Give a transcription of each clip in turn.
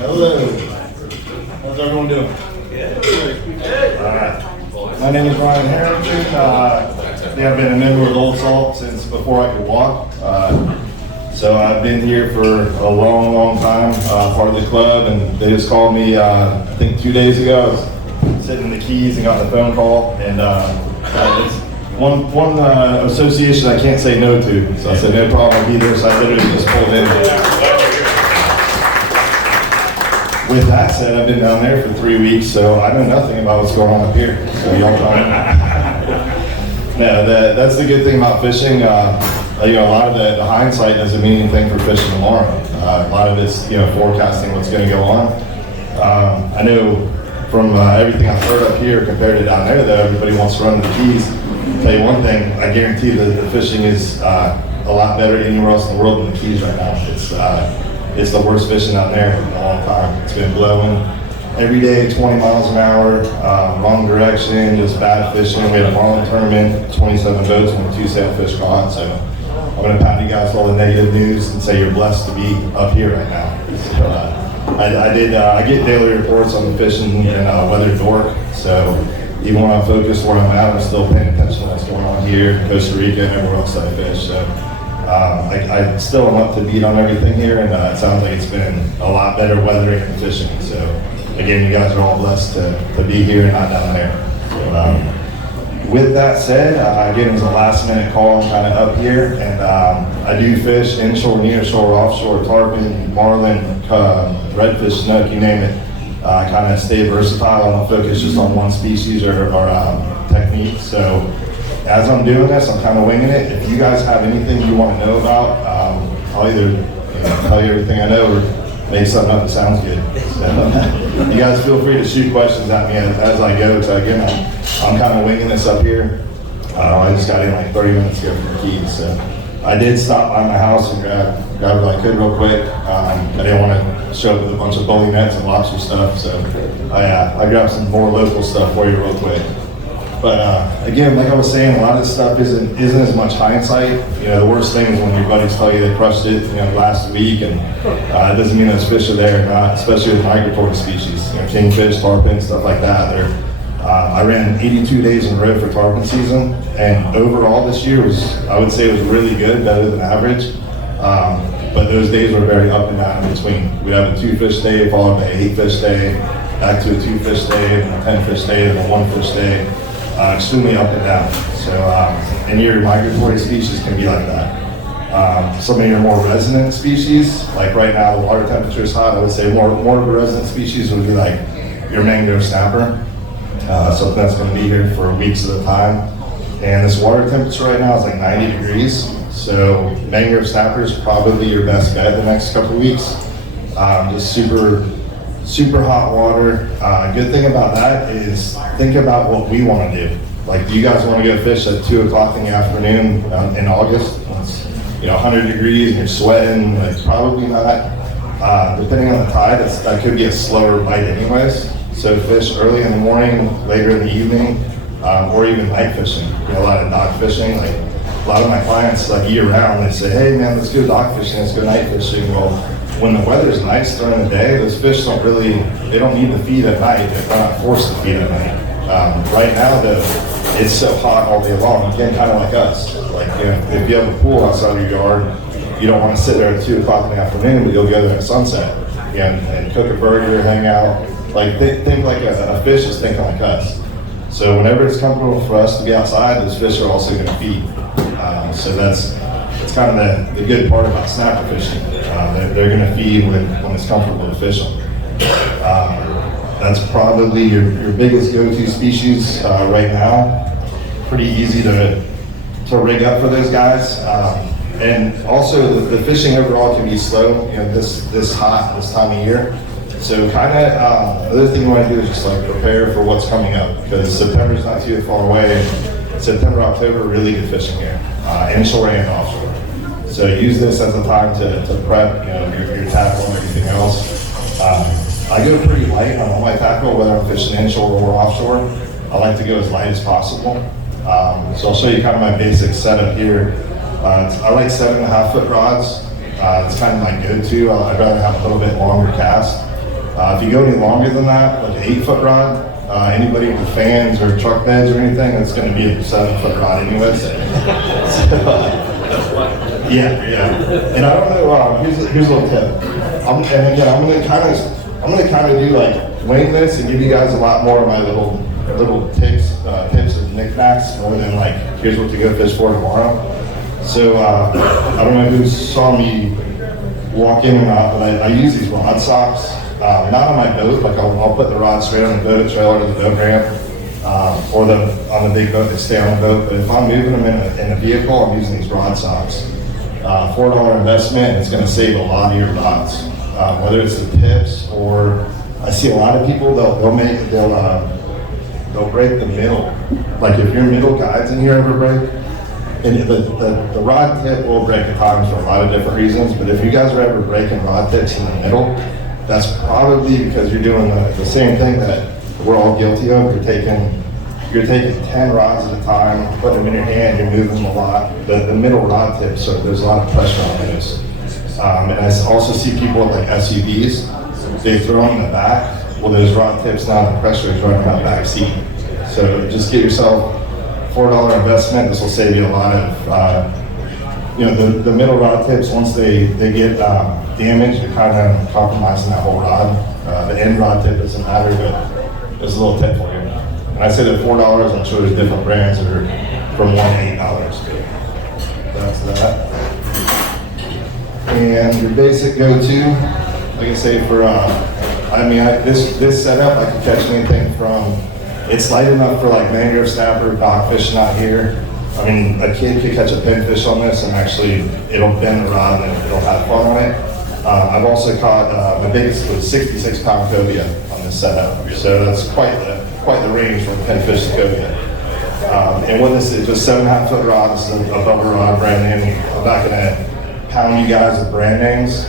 Hello. How's everyone doing? Good. All right. My name is Ryan Harrington. I've been a member of Old Salt since before I could walk. So I've been here for a long time, part of the club, and they just called me, I think 2 days ago. I was sitting in the Keys and got the phone call, and it's one association I can't say no to. So I said, no problem, I'll be there. So I literally just pulled in. With that said, I've been down there for 3 weeks, so I know nothing about what's going on up here. So y'all no, that's the good thing about fishing. A lot of the hindsight doesn't mean anything for fishing tomorrow. A lot of it's forecasting what's going to go on. I know from everything I've heard up here compared to down there, that everybody wants to run to the Keys. I'll tell you one thing, I guarantee that the fishing is a lot better anywhere else in the world than the Keys right now. It's the worst fishing out there in a long time. It's been blowing every day, 20 miles an hour, wrong direction, just bad fishing. We had a marlin tournament, 27 boats, and 2 sailfish caught. So I'm going to pat you guys for all the negative news and say you're blessed to be up here right now. So, I get daily reports on the fishing and weather dork. So even when I'm focused where I'm at, I'm still paying attention to what's going on here in Costa Rica and everywhere else that I fish. So. I still am up to beat on everything here, and it sounds like it's been a lot better weathering and fishing. So, again, you guys are all blessed to be here and not down there. So, with that said, again, it was a last-minute call. I'm kind of up here, and I do fish inshore, nearshore, offshore, tarpon, marlin, redfish, snook, you name it. I kind of stay versatile. I don't focus just on one species or technique. So. As I'm doing this, I'm kind of winging it. If you guys have anything you want to know about, I'll either tell you everything I know or make something up that sounds good. So, you guys feel free to shoot questions at me as I go. So again, I'm kind of winging this up here. I just got in like 30 minutes ago from the Keys. So I did stop by my house and grab what I could real quick. I didn't want to show up with a bunch of bowling nets and lobster stuff. So I grabbed some more local stuff for you real quick. But again, like I was saying, a lot of this stuff isn't as much hindsight. The worst thing is when your buddies tell you they crushed it, last week, and it doesn't mean those fish are there or not, especially with migratory species, kingfish, tarpon, stuff like that. I ran 82 days in a row for tarpon season, and overall this year I would say it was really good, better than average. But those days were very up and down in between. We'd have a 2-fish day, followed by an 8-fish day, back to a 2-fish day, and a 10-fish day, and a 1-fish day. Extremely up and down. So, and your migratory species can be like that. Some of your more resident species, like right now the water temperature is hot, I would say more of a resident species would be like your mangrove snapper. Something that's going to be here for weeks at a time. And this water temperature right now is like 90 degrees. So mangrove snapper is probably your best bet the next couple of weeks. Just super hot water. Good thing about that is think about what we want to do. Like, do you guys want to go fish at 2 o'clock in the afternoon in August? It's 100 degrees and you're sweating. Like, probably not. Depending on the tide, that could be a slower bite anyways. So fish early in the morning, later in the evening, or even night fishing. A lot of dock fishing. Like a lot of my clients, like year round, they say, "Hey man, let's go dock fishing. Let's go night fishing." Well, when the weather's nice during the day, those fish don't need to feed at night if they're not forced to feed at night. Right now, though, it's so hot all day long, again, kind of like us. Like, if you have a pool outside of your yard, you don't want to sit there at 2 o'clock in the afternoon, but you'll go there at sunset and cook a burger, hang out. Like, think like a fish is thinking like us. So whenever it's comfortable for us to be outside, those fish are also going to feed. So that's kind of the good part about snapper fishing. They're going to feed when it's comfortable to fish them. That's probably your biggest go-to species right now. Pretty easy to rig up for those guys. And also the fishing overall can be slow, this hot, this time of year. So kind of, the other thing you want to do is just like prepare for what's coming up, because September's not too far away. September, October, really good fishing here, inshore and offshore. So use this as a time to prep, your tackle and everything else. I go pretty light on all my tackle, whether I'm fishing inshore or offshore. I like to go as light as possible. So I'll show you kind of my basic setup here. I like 7.5 foot rods. It's kind of my go-to. I'd rather have a little bit longer cast. If you go any longer than that, like an 8-foot rod, anybody with fans or truck beds or anything, it's going to be a 7-foot rod anyways. Yeah. And I don't know. Here's a little tip. I'm going to kind of do like wing this and give you guys a lot more of my little tips and knickknacks rather than like here's what to go fish for tomorrow. So I don't know who saw me walk in or not, but I use these rod socks. Not on my boat, like I'll put the rod straight on the boat trailer to the boat ramp, or on the big boat that stay on the boat. But if I'm moving them in a vehicle, I'm using these rod socks. $4 investment, it's going to save a lot of your rods. Whether it's the tips or I see a lot of people they'll break the middle. Like if your middle guides in here ever break, and the rod tip will break at times for a lot of different reasons. But if you guys are ever breaking rod tips in the middle, that's probably because you're doing the same thing that we're all guilty of. You're taking 10 rods at a time, putting them in your hand, you're moving them a lot. The middle rod tips, so there's a lot of pressure on those. And I also see people with like SUVs, they throw them in the back. Well, those rod tips now, the pressure is running out back seat. So just get yourself $4 investment. This will save you a lot of, the middle rod tips, once they get damaged, you're kind of compromising that whole rod. The end rod tip doesn't matter, but there's a little tip for you. And I said at $4, I'm sure there's different brands that are from $1 to $8. That's that. And your basic go-to, like I say, for this setup, I can catch anything from. It's light enough for like mangrove snapper, dock fishing out here. I mean, a kid could catch a pinfish on this, and actually, it'll bend the rod and it'll have fun on it. I've also caught my biggest was 66-pound cobia on this setup, so that's quite the range from pinfish to cobia. And what this is, just 7.5-foot rod. This is a bubble rod brand name. I'm not gonna pound you guys with brand names,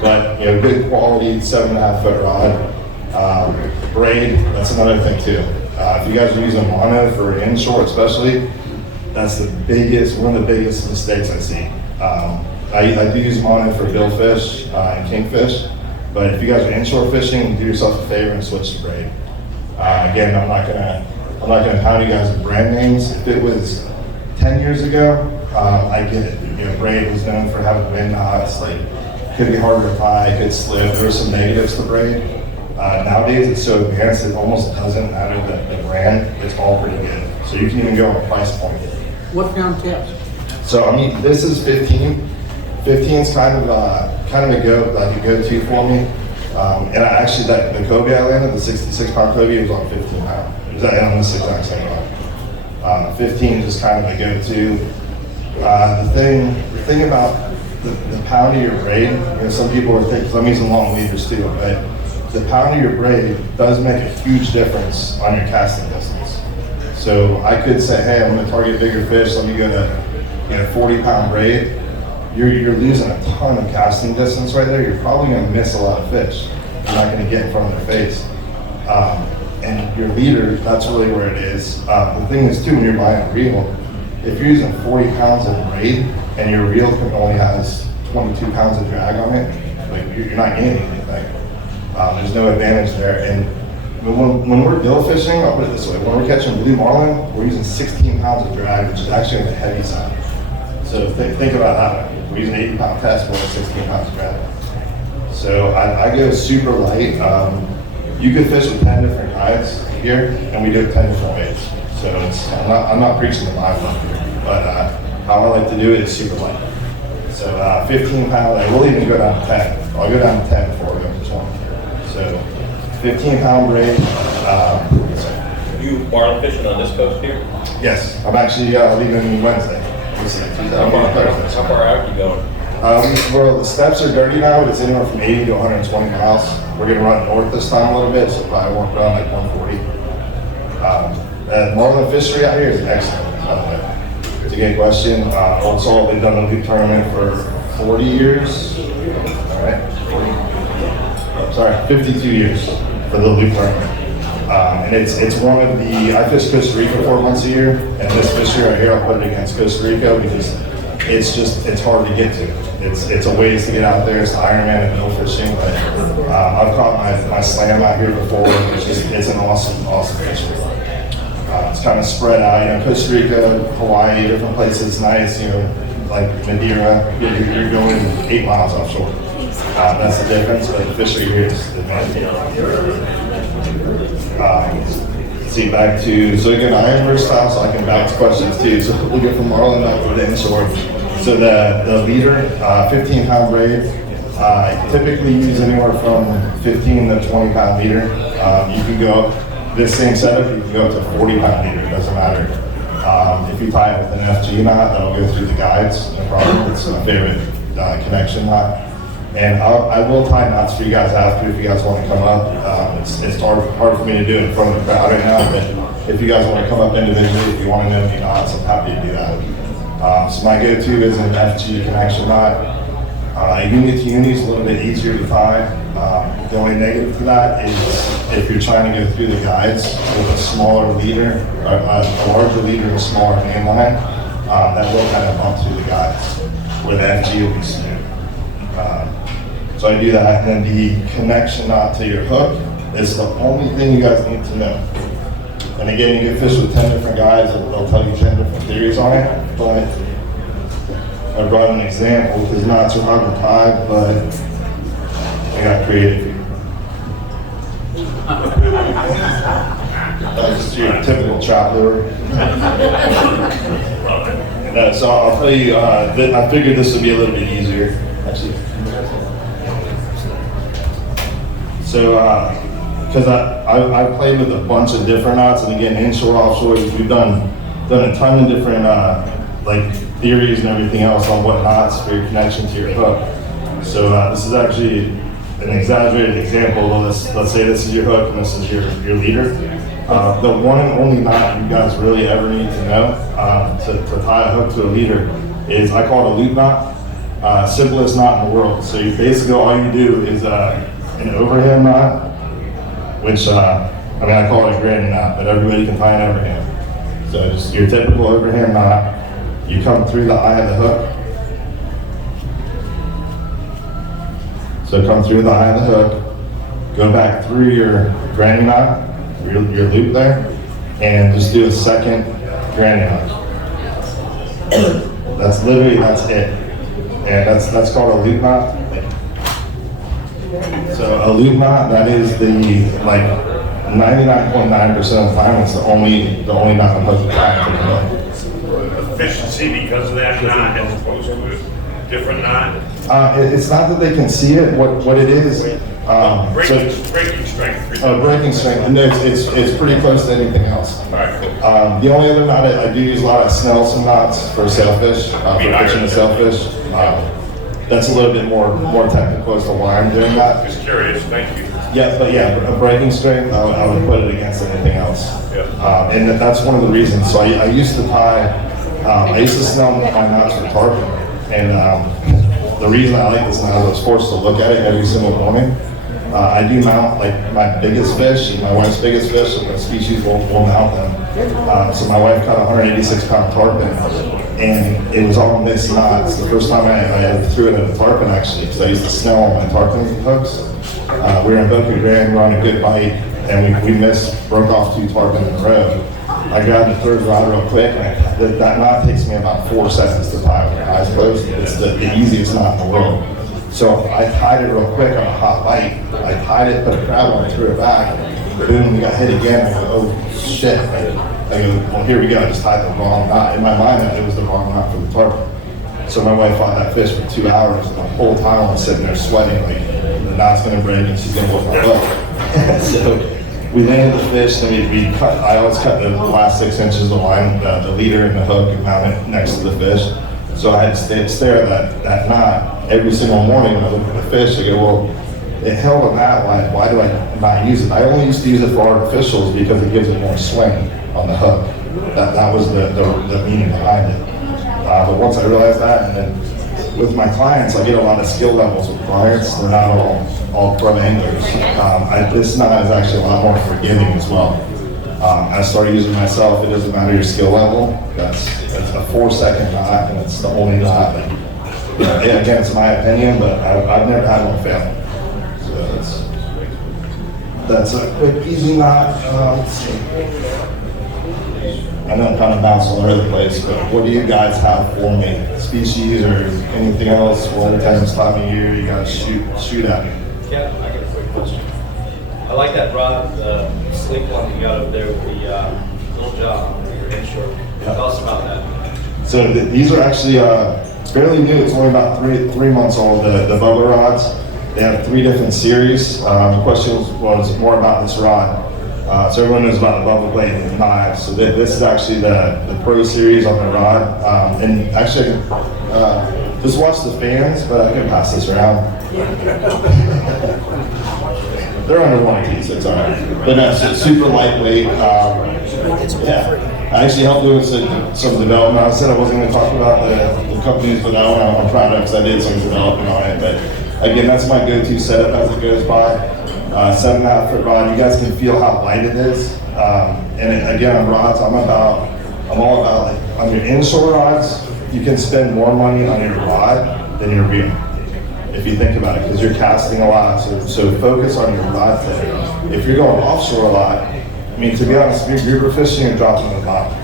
but good quality 7.5-foot rod. Braid, that's another thing too. If you guys are using mono for inshore especially, that's one of the biggest mistakes I see. I do use mono for billfish and kingfish, but if you guys are inshore fishing, do yourself a favor and switch to braid. Again, I'm not gonna pound you guys with brand names. If it was 10 years ago, I get it. Braid was known for having wind knots, like could be harder to tie, could slip. There were some negatives to braid. Nowadays, it's so advanced it almost doesn't matter the brand. It's all pretty good. So you can even go on price point. What pound tips? So this is 15. 15 is kind of a go-to for me. And I actually the cobia I landed, the 66-pound cobia was on 15 pound. It was on this exact same one. 15 is just kind of a go-to. The thing about the pound of your braid, some people are thinking, because I'm using long leaders too, but the pound of your braid does make a huge difference on your casting distance. So I could say, hey, I'm going to target bigger fish. Let me go to 40-pound braid. You're losing a ton of casting distance right there. You're probably going to miss a lot of fish. You're not going to get in front of their face. And your leader, that's really where it is. The thing is too, when you're buying a reel, if you're using 40 pounds of braid and your reel only has 22 pounds of drag on it, like you're not gaining anything. There's no advantage there. And when we're bill fishing, I'll put it this way, when we're catching blue marlin, we're using 16 pounds of drag, which is actually on the heavy side. So think about that. We're using 80-pound test, we're at 16 pounds of drag. So I go super light. You could fish with 10 different guides here, and we do it 10 different ways. So I'm not preaching the Bible here, but how I like to do it is super light. So 15 pound, I will even go down to 10. I'll go down to 10 before we go to 20. So 15-pound braid. You marlin fishing on this coast here? Yes, I'm actually leaving Wednesday. How far out are you going? Well, the steps are dirty now, but it's anywhere from 80 to 120 miles. We're going to run north this time a little bit, so probably walk around like 140. Marlin fishery out here is excellent. It's a good question. Old Salt, they've done the Loop tournament for 40 years. All right, 52 years for the Loop tournament. And it's one of I fish Costa Rica 4 months a year, and this fishery right here, I'll put it against Costa Rica because it's hard to get to. it's a ways to get out there. It's the Ironman and bill fishing, but I've caught my slam out here before. It's an awesome fish. It's kind of spread out, Costa Rica, Hawaii, different places, nice, like Madeira, you're going 8 miles offshore. That's the difference, but the fishery here is advantage. See, back to, so again, I am versatile, so I can bounce questions too. So we'll get from Marlin back to inshore. So the leader, 15-pound braid, I typically use anywhere from 15 to 20-pound leader. You can go up, this same setup, you can go up to 40-pound leader, it doesn't matter. If you tie it with an FG knot, that'll go through the guides, no problem. It's my favorite connection knot. And I will tie knots for you guys after if you guys want to come up. It's hard for me to do it in front of the crowd right now, but if you guys want to come up individually, if you want to know any knots, I'm happy to do that. So my go-to is an FG connection knot. Uni to uni is a little bit easier to tie. The only negative to that is if you're trying to go through the guides with a smaller leader, or a larger leader and a smaller main line, that will kind of bump through the guides, where the FG will be smooth. So I do that, and then the connection knot to your hook is the only thing you guys need to know. And again, you can fish with 10 different guys, and they'll tell you 10 different theories on it, but I brought an example because knots are hard to tie, but I got creative. Just your typical trap lure. So I'll tell you, I figured this would be a little bit easier. Actually. So, because I played with a bunch of different knots, and again, inshore, offshore, we've done a ton of different like theories and everything else on what knots for your connection to your hook. So this is actually an exaggerated example. Let's say this is your hook and this is your leader. The one and only knot you guys really ever need to know to tie a hook to a leader is, I call it a loop knot. Simplest knot in the world. So basically all you do is an overhand knot, which I call it a granny knot, but everybody can tie an overhand. So just your typical overhand knot. You come through the eye of the hook. So come through the eye of the hook, go back through your granny knot, your loop there, and just do a second granny knot. That's it. And that's called a loop knot. So a loop knot, that is the 99.9% of the time, it's the only knot I'm supposed to tie. Efficiency because of that knot as opposed to a different knot? It's not that they can see it. What it is, breaking strength. Breaking strength, and it's pretty close to anything else. Right. The only other knot, I do use a lot of Snelson knots for sailfish, for fishing the sailfish. That's a little bit more technical as to why I'm doing that. Just curious, thank you. Yeah, but a breaking strength, I would put it against anything else. Yeah. And that's one of the reasons. So I used to tie, I used to snell my knots for tarpon. And the reason I like this knot is I was forced to look at it every single morning. I do mount my biggest fish and my wife's biggest fish, and the species will mount them. So my wife caught a 186-pound tarpon, and it was on this knot. It's the first time I threw it at a tarpon, actually, because I used to snell on my tarpon hooks. We were in Boca Grande, we were on a good bite, and we broke off 2 tarpon in a row. I grabbed the third rod real quick, and that knot takes me about 4 seconds to tie with your eyes closed. It's the easiest knot in the world. So I tied it real quick on a hot bite. I tied it, put a crab on it, threw it back. Boom, we got hit again. I go, oh shit. I go, well, here we go. I just tied the wrong knot. In my mind, it was the wrong knot for the tarpon. So my wife fought that fish for 2 hours, and the whole time I'm sitting there sweating, like the knot's gonna break and she's gonna whoop my butt. So we landed the fish, then we cut. I always cut the last 6 inches of the line, the leader and the hook, and mount it next to the fish. So I had to stare at that knot every single morning when I look at the fish. I go, well, it held a knot. Why do I not use it? I only used to use it for artificials because it gives it more swing on the hook. That was the meaning behind it. But once I realized that, and then with my clients, I get a lot of skill levels with clients. They're not all pro anglers. This knot is actually a lot more forgiving as well. I started using it myself. It doesn't matter your skill level. That's a 4-second knot, and it's the only knot that Yeah, again, it's my opinion, but I've never had one fail. So that's a quick, easy knot. Let's see. I know I'm kind of bouncing all over the place, but what do you guys have for me? Species or anything else? One time time of year, you gotta shoot at me. Yeah, I got a quick question. I like that rod, the sleek one you got up there with the little job on your inshore. Tell us about that. So these are actually fairly new. It's only about three months old. The Bubba rods. They have 3 different series. The question was more about this rod. So everyone knows about the Bubba blade and the knives. So this is actually the Pro series on the rod. And actually, just watch the fans, but I can pass this around. They're under warranty, so it's all right. But no, it's super lightweight. Yeah. I actually helped doing some development. I said I wasn't going to talk about the companies, but I'm proud of it because I did some development on it. But again, that's my go-to setup as it goes by. 7.5 foot rod. You guys can feel how light it is. And again, on rods, I'm all about like on your inshore rods, you can spend more money on your rod than your reel. If you think about it, because you're casting a lot, so focus on your rod there. If you're going offshore a lot, I mean, to be honest, if you're fishing and dropping the bottom,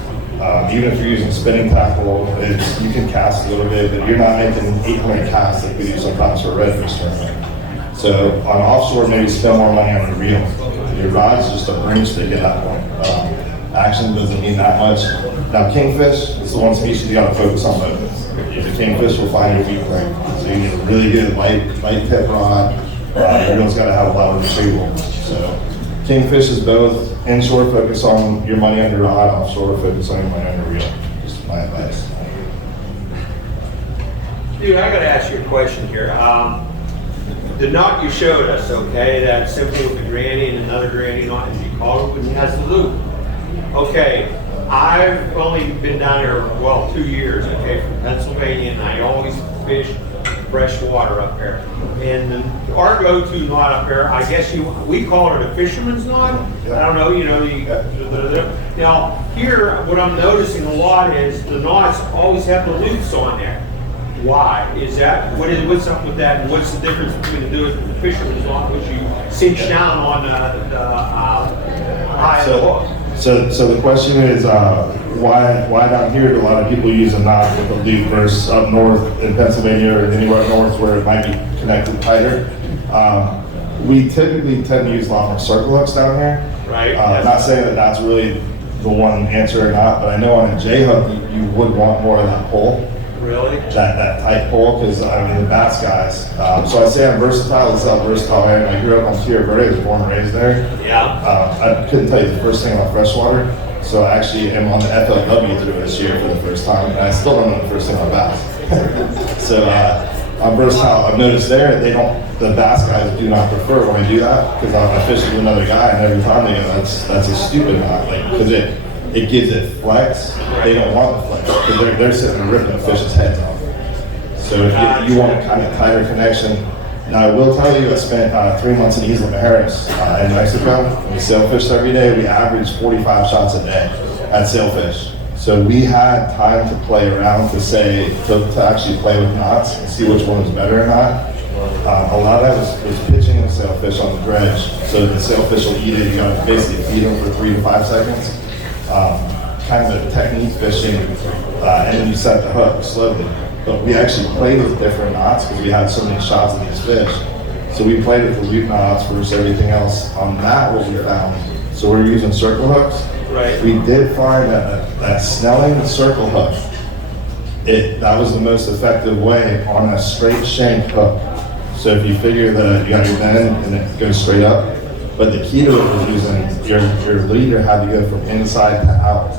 even if you're using spinning tackle, you can cast a little bit, but you're not making 800 casts like we do sometimes for a redfish tournament. So on offshore, maybe spend more money on your reel. Your rod's just a broomstick at that point. Action doesn't mean that much. Now, Kingfish is the one species you gotta focus on both. The Kingfish will find your weak link. So you need a really good light tip rod. Your reel's gotta have a lot of retrieval. So Kingfish is both. Inshore, focus on your money on your rod. Offshore, focus on your money on your reel. Just my advice. Dude, I gotta ask you a question here. The knot you showed us, okay, that's simply with the granny and another granny knot, as you call it, which has the loop. Okay, I've only been down here, well, 2 years, okay, from Pennsylvania, and I always fish fresh water up there. And our go-to knot up there, I guess we call it a fisherman's knot. I don't know, now here, what I'm noticing a lot is the knots always have the loops on there. Why? Is that, what's up with that, and what's the difference between the fisherman's knot, which you cinch down on the high hook? So the question is, why down here do a lot of people use a knot with a loop versus up north in Pennsylvania or anywhere north where it might be connected tighter? We typically tend to use a lot more circle hooks down here. Right. Not saying that that's really the one answer or not, but I know on a J hook you would want more of that pull. Really? That tight pull, because I mean the bass guys. So I say I'm versatile. It's how versatile I am. I grew up on Tierra Verde, I was born and raised there. Yeah. I couldn't tell you the first thing about freshwater, so I actually am on the FLW through this year for the first time, and I still don't know the first thing about bass. So I'm versatile. I've noticed there the bass guys do not prefer when I do that, because I fish with another guy, and every time they go, that's a stupid knot, because it gives it flex. They don't want the flex because they're sitting there ripping the fish's heads off. So if you want a kind of tighter connection. Now I will tell you, I spent 3 months in Isla Mujeres in Mexico. We sailfished every day. We averaged 45 shots a day at sailfish. So we had time to play around to actually play with knots and see which one was better or not. A lot of that was pitching the sailfish on the dredge. So the sailfish will eat it. You got to basically feed them for 3 to 5 seconds. Kind of a technique fishing, and then you set the hook slowly. But we actually played with different knots because we had so many shots of these fish. So we played with the loop knots versus everything else. On that, what we found, so we're using circle hooks. Right. We did find that snelling circle hook, that was the most effective way on a straight shank hook. So if you figure that you got your bend and it goes straight up, but the key to it was using your leader had to go from inside to out.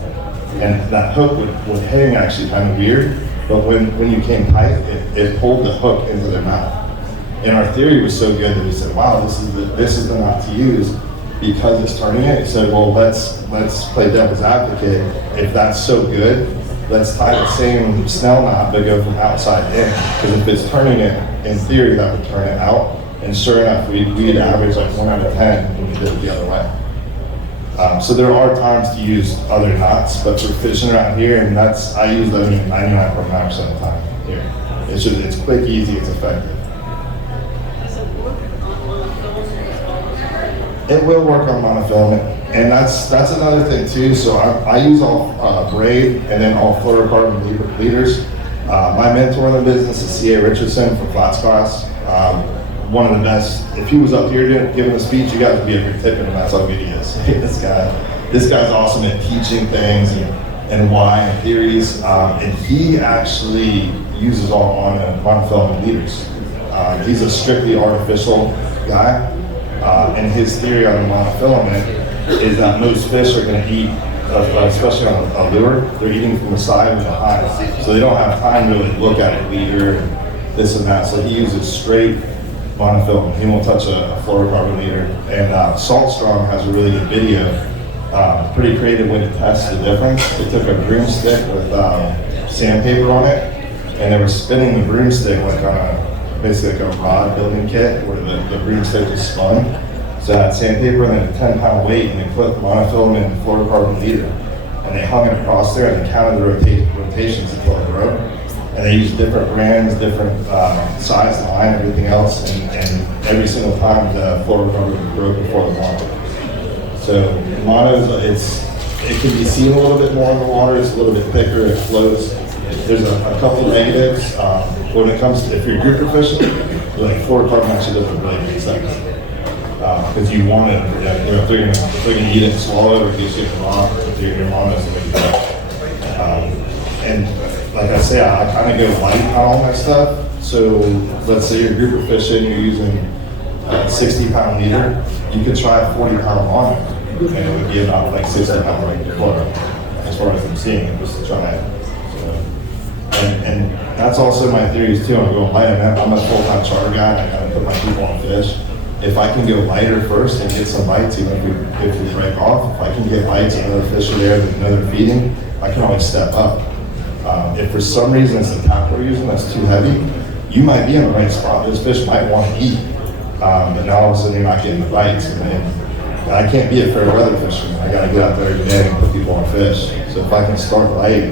And that hook would hang actually kind of weird, but when you came tight, it pulled the hook into their mouth. And our theory was so good that we said, wow, this is the knot to use because it's turning it. He said, well, let's play devil's advocate. If that's so good, let's tie the same snell knot but go from outside in. Because if it's turning it, in theory, that would turn it out. And sure enough, we'd average like 1 out of 10 when we did it the other way. So there are times to use other knots, but for fishing around here, and I use them 99.9% of the time here. It's quick, easy, it's effective. Does it work on monofilament as well as It will work on monofilament, and that's another thing too. So I use all braid and then all fluorocarbon leaders. My mentor in the business is C.A. Richardson from Flats Class. One of the best. If he was up here giving a speech, you guys would be up here tipping him. That's how good he is. This guy's awesome at teaching things and why and theories. And he actually uses all monofilament leaders. He's a strictly artificial guy. And his theory on the monofilament is that most fish are going to eat, especially on a lure, they're eating from the side and behind. So they don't have time to really look at a leader and this and that. So he uses straight monofilament. He won't touch a fluorocarbon leader. And Salt Strong has a really good video, pretty creative way to test the difference. They took a broomstick with sandpaper on it, and they were spinning the broomstick like on basically like a rod building kit where the broomstick is spun. So I had sandpaper and then a 10-pound weight, and they put monofilament and fluorocarbon leader, and they hung it across there and they counted the rotations until it broke. And they used different brands, different size line, everything else, and every single time the fluorocarbon broke before the mono. So mono, it can be seen a little bit more in the water. It's a little bit thicker. It floats. There's a couple negatives when it comes to if you're grouper fishing. Like fluorocarbon actually doesn't really make sense because you want it. If they're gonna eat it and swallow it, or you get raw. If your mono is going to be and like I say, I kind of go light on all my stuff. So let's say you're grouper fishing, you're using a 60-pound leader. You could try a 40-pound mono, and it would be about like 60-pound right before, as far as I'm seeing it, just to try it. And that's also my theories too. I'm going light. I'm a full-time charter guy. I gotta put my people on fish. If I can go lighter first and get some bites, even if we break off, if I can get bites and other fish are there that know they're feeding, I can always step up. If for some reason it's the tackle we're using that's too heavy, you might be in the right spot. Those fish might want to eat, but now all of a sudden you're not getting the bites. And I can't be a fair weather fisherman. I gotta get out there every day and put people on fish. So if I can start light,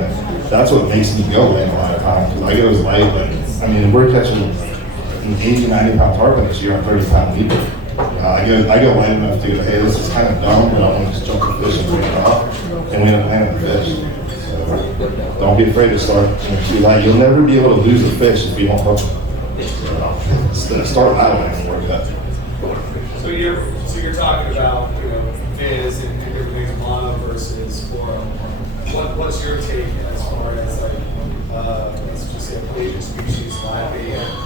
that's what makes me go light a lot of times. Because I go as light, but I mean, we're catching an 80, 90-pound tarpon this year on 30-pound leader. I go light enough to go, hey, this is kind of dumb, but I want to just jump the fish and bring it off, and we end up landing the fish. So don't be afraid to start too light. You'll never be able to lose the fish if you don't hook them. So start that way and work that. So you're talking about, Viz and different things, mono versus fluoro. What's your take as far as let's just say Asian species like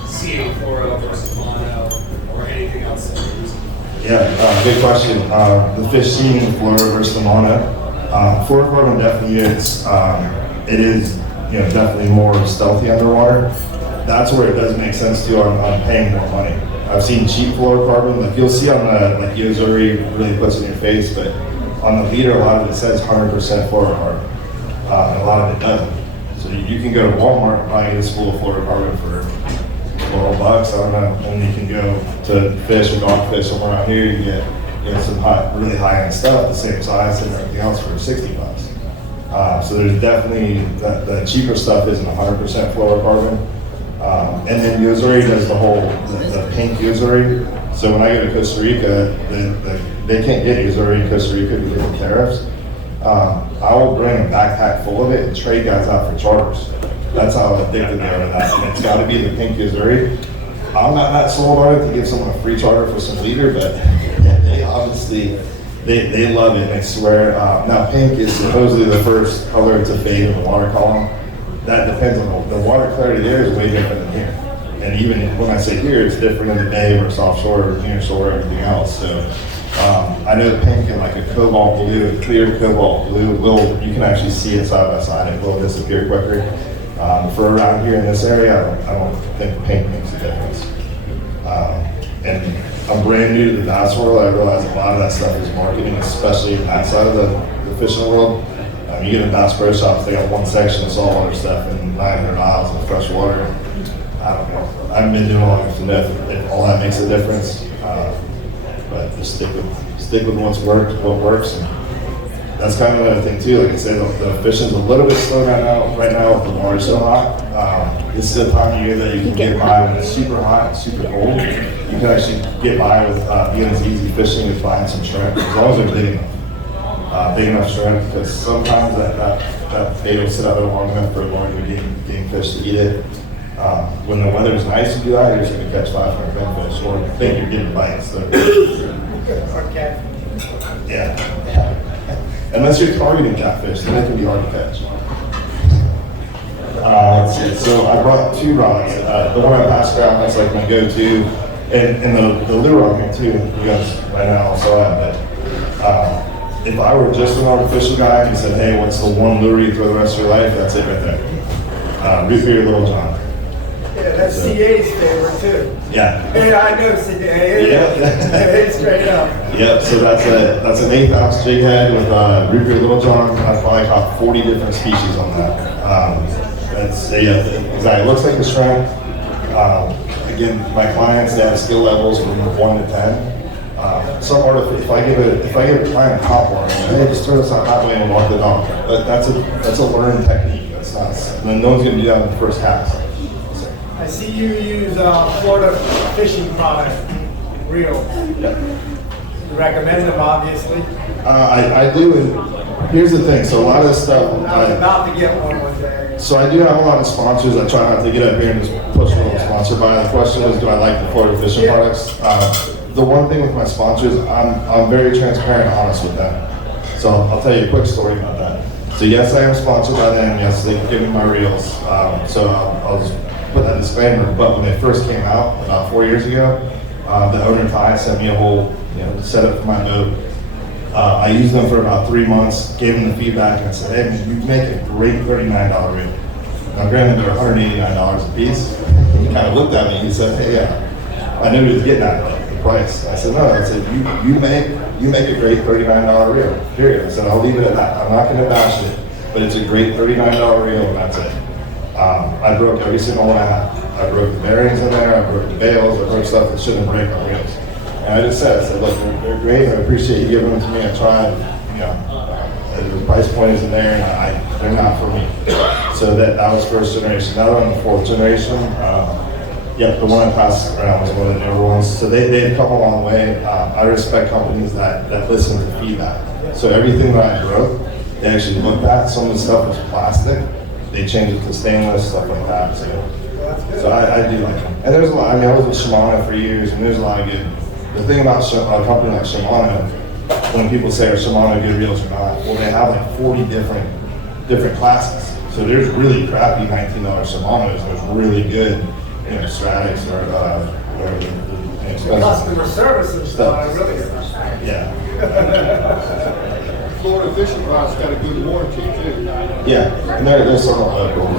CA fluoro versus mono or anything else that you're using? Yeah, good question. The fish seen in fluoro versus the mono. Fluorocarbon definitely is. It is, definitely more stealthy underwater. That's where it does make sense too on paying more money. I've seen cheap fluorocarbon, like you'll see on the Yozuri really puts it in your face, but on the leader, a lot of it says 100% fluorocarbon, and a lot of it doesn't. So you can go to Walmart and buy a spool of fluorocarbon for $12, I don't know, and you can go to fish or dogfish somewhere around here, you get some really high-end stuff, the same size and everything else for $60. So there's definitely, the cheaper stuff isn't 100% fluorocarbon. And then Yozuri does the pink Yozuri. So when I go to Costa Rica, they can't get Yozuri in Costa Rica because of the tariffs. I will bring a backpack full of it and trade guys out for charters. That's how addicted they are to that. And it's got to be the pink Yozuri. I'm not that sold on it to give someone a free charter for some leader, but they obviously, they love it and they swear. Now pink is supposedly the first color to fade in the water column. That depends on the water clarity there is way different than here. And even when I say here, it's different in the bay versus offshore, near shore, everything else. So I know the pink and like a cobalt blue, a clear cobalt blue, you can actually see it side by side. It will disappear quicker. For around here in this area, I don't think pink makes a difference. And I'm brand new to the bass world. I realize a lot of that stuff is marketing, especially in that side of the fishing world. You get in Bass Pro Shops, they got one section of saltwater stuff and 900 miles of fresh water. I don't know. I haven't been doing long enough to know if all that makes a difference. But just stick with what works. And that's kind of another thing too. Like I said, the fishing's a little bit slow right now with the water so hot. This is a time of year that you can get by when it's super hot, super cold. You can actually get by with being as easy fishing as buying some shrimp, as long as they're big enough shrimp, because sometimes that bait will sit out there long enough for a larger game fish to eat it. When the weather's nice to do that, you're just going to catch 500 pinfish, or think you're getting bites. So, yeah. Unless you're targeting catfish, then it can be hard to catch. Let's see. So I brought 2 rods. The one I passed around, that's like my go-to, and the lure on me too. You guys right now also have it. If I were just an artificial guy and said, "Hey, what's the one lure you throw the rest of your life?" That's it right there. Root beer Little John. Yeah, that's CA's favorite too. Yeah. Yeah, I know CA. Yeah. Straight up. Yep. So that's an 1/8 ounce jig head with root beer Little John. I've probably caught 40 different species on that. It looks like a shrimp. Again, my clients, they have skill levels from 1 to 10. Some if I give a client a top one, hey, just throw this out that way and walk the dog. That's a learned technique. That's not. And no one's gonna do that in the first cast. I see you use Florida fishing product, reel. Yeah. You recommend them, obviously. I do, and here's the thing. So a lot of stuff. I was about to get one day. So I do have a lot of sponsors. I try not to get up here and just push what I'm sponsored by. The question is, do I like the Florida fishing products? The one thing with my sponsors, I'm very transparent and honest with them. So I'll tell you a quick story about that. So yes, I am sponsored by them. Yes, they give me my reels. So I'll just put that disclaimer. But when they first came out about 4 years ago, the owner Ty sent me a whole setup for my boat. I used them for about 3 months, gave them the feedback, and I said, "Hey, man, you make a great $39 reel." Now, granted, they're $189 a piece. He kind of looked at me and he said, "Hey, yeah." I knew he was getting at the price. I said, "No," I said, you make a great $39 reel, period." I said, "I'll leave it at that. I'm not going to bash it, but it's a great $39 reel, and that's it." I broke every single one I had. I broke the bearings in there, I broke the bails, I broke stuff that shouldn't break on reels. And I just said, "Look, they're great. I appreciate you giving them to me. I tried. The price point isn't there, and they're not for me." So that was first generation. Now they're on the 4th generation. The one I passed around was one of the newer ones. So they've come a long way. I respect companies that listen to feedback. So everything that I broke, they actually looked at. Some of the stuff was plastic. They changed it to stainless, stuff like that. So I do like them. And there's a lot. I mean, I was with Shimano for years, and there's a lot of good. The thing about a company like Shimano, when people say, "Are Shimano good reels or not?" Well, they have like 40 different classes. So there's really crappy $19 Shimanos. There's really good, Stratics or expensive Customer service and stuff, I really appreciate. Yeah. Florida fishing products got a good warranty too. Yeah, and there's some local.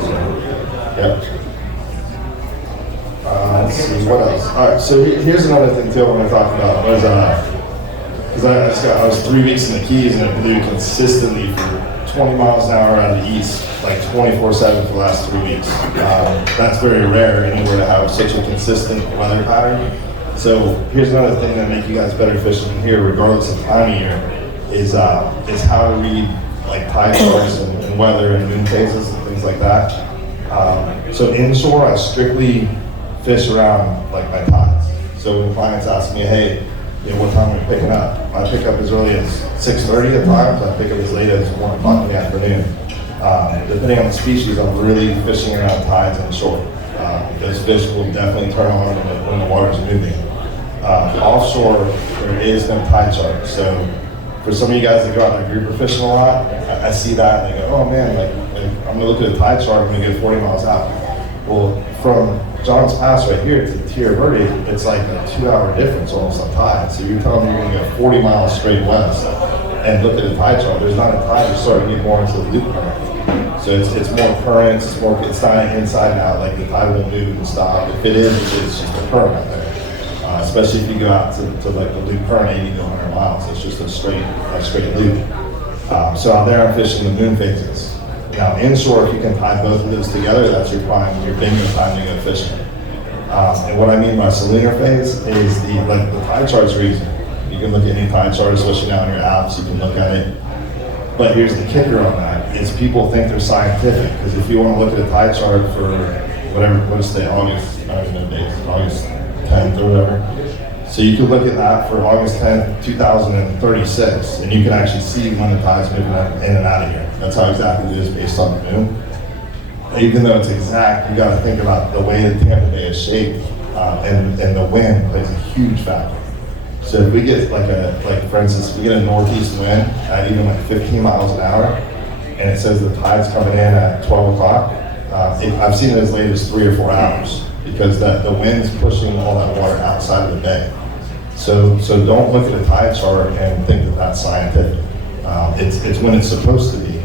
Yep. Let's see, what else? All right, so here's another thing too I want to talk about was, because I was 3 weeks in the Keys and it blew consistently for 20 miles an hour out of the east, like 24/7 for the last 3 weeks. That's very rare anywhere to have such a consistent weather pattern. So here's another thing that makes you guys better fishermen here, regardless of time of year, is how to read like tide charts and weather and moon phases and things like that. So inshore, I strictly fish around like my tides. So when clients ask me, "Hey, what time are we picking up?" I pick up as early as 6:30 at times. I pick up as late as 1 o'clock in the afternoon. Depending on the species, I'm really fishing around tides and shore. Those fish will definitely turn on when the water's moving. Offshore, there is no tide chart. So for some of you guys that go out in grouper fishing a lot, I see that and they go, "Oh man, like I'm gonna look at a tide chart, I'm gonna get 40 miles out." Well, from John's Pass right here to Tierra Verde, it's like a 2-hour difference almost on tide. So you're telling me you're gonna go 40 miles straight west and look at a tide chart. There's not a tide, you're starting to get more into the loop current. So it's more currents, it's not inside and out, like the tide won't move and stop. If it is, it's just a current out there. Especially if you go out to like the loop current 80 to 100 miles, it's just a straight loop. So out there I'm fishing the moon phases. Now inshore, if you can tie both of those together, that's your bingo time to go fishing. And what I mean by saliner phase is the tide chart's reason. You can look at any tide chart, especially now in your apps, you can look at it. But here's the kicker on that, is people think they're scientific, because if you want to look at a tide chart for what is today, August, I don't even know dates, August 10th or whatever. So you can look at that for August 10th, 2036, and you can actually see when the tide's moving in and out of here. That's how exactly it is based on the moon. Even though it's exact, you got to think about the way that Tampa Bay is shaped, and the wind plays a huge factor. So if we get like for instance, if we get a northeast wind at even like 15 miles an hour, and it says the tide's coming in at 12 o'clock, I've seen it as late as 3 or 4 hours because the wind's pushing all that water outside of the bay. So don't look at a tide chart and think that that's scientific. It's when it's supposed to be.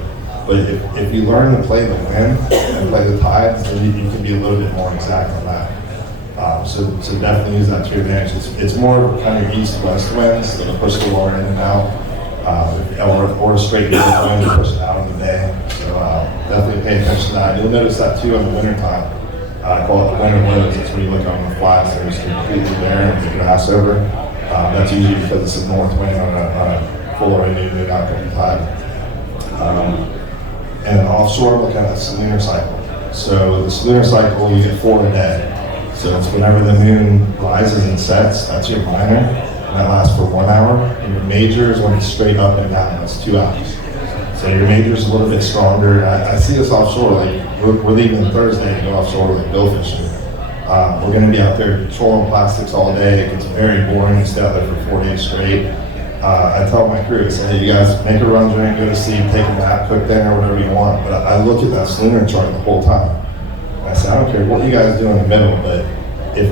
But if you learn to play the wind and play the tides, then you can be a little bit more exact on that. So definitely use that to your advantage. It's more kind of east-west winds that push the water in and out, or straight north wind to push it out in the bay. So definitely pay attention to that. You'll notice that too in the wintertime. I call it the winter lows. It's when you look on the flats and it's completely bare and the grass over. That's usually because it's a north wind on a full or new outgoing tide. And offshore, look at the lunar cycle. So the lunar cycle, you get 4 a day. So it's whenever the moon rises and sets, that's your minor, and that lasts for 1 hour. And your major is when it's straight up and down, that's 2 hours. So your major is a little bit stronger. I see us offshore, like we're leaving Thursday to go offshore like bill fishing. We're gonna be out there trolling plastics all day. It gets very boring to stay out there for 4 days straight. I tell my crew, I say, hey, you guys make a run drink, go to sleep, take a nap, cook dinner, whatever you want. But I look at that lunar chart the whole time. I said, I don't care what you guys do in the middle, but if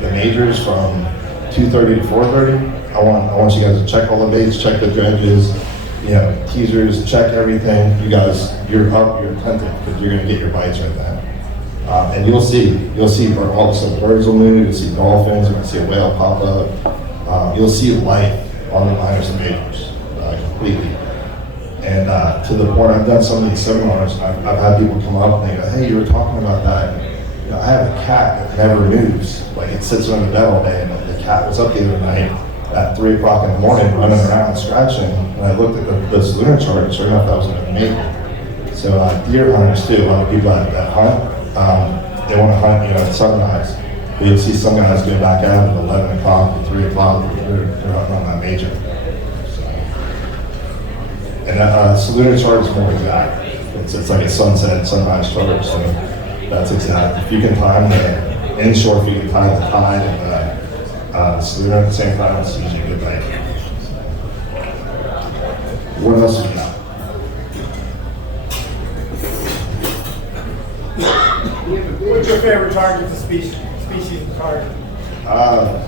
the major is from 2:30 to 4:30, I want you guys to check all the baits, check the dredges, teasers, check everything. You guys, you're up, you're attentive because you're gonna get your bites right then. And you'll see all of a sudden birds will move, you'll see dolphins, you're gonna see a whale pop up. You'll see life on the minors and majors completely. And to the point, I've done some of these seminars, I've had people come up and they go, hey, you were talking about that. I have a cat that never moves. Like it sits on the bed all day, and the cat was up the other night at 3 o'clock in the morning running around scratching. And I looked at this lunar chart, and sure enough, that was a major. So deer hunters too, a lot of people that hunt, they want to hunt, at sunrise. But you'll see some guys go back out at 11 o'clock or 3 o'clock, they're hunting on that major. And that lunar chart is more exact. It's like a sunset, sunrise chart, so that's exact. If you can time the inshore, if you can time the tide and the lunar at the same time, it's usually a good night. What else do you got? What's your favorite target, the species of target?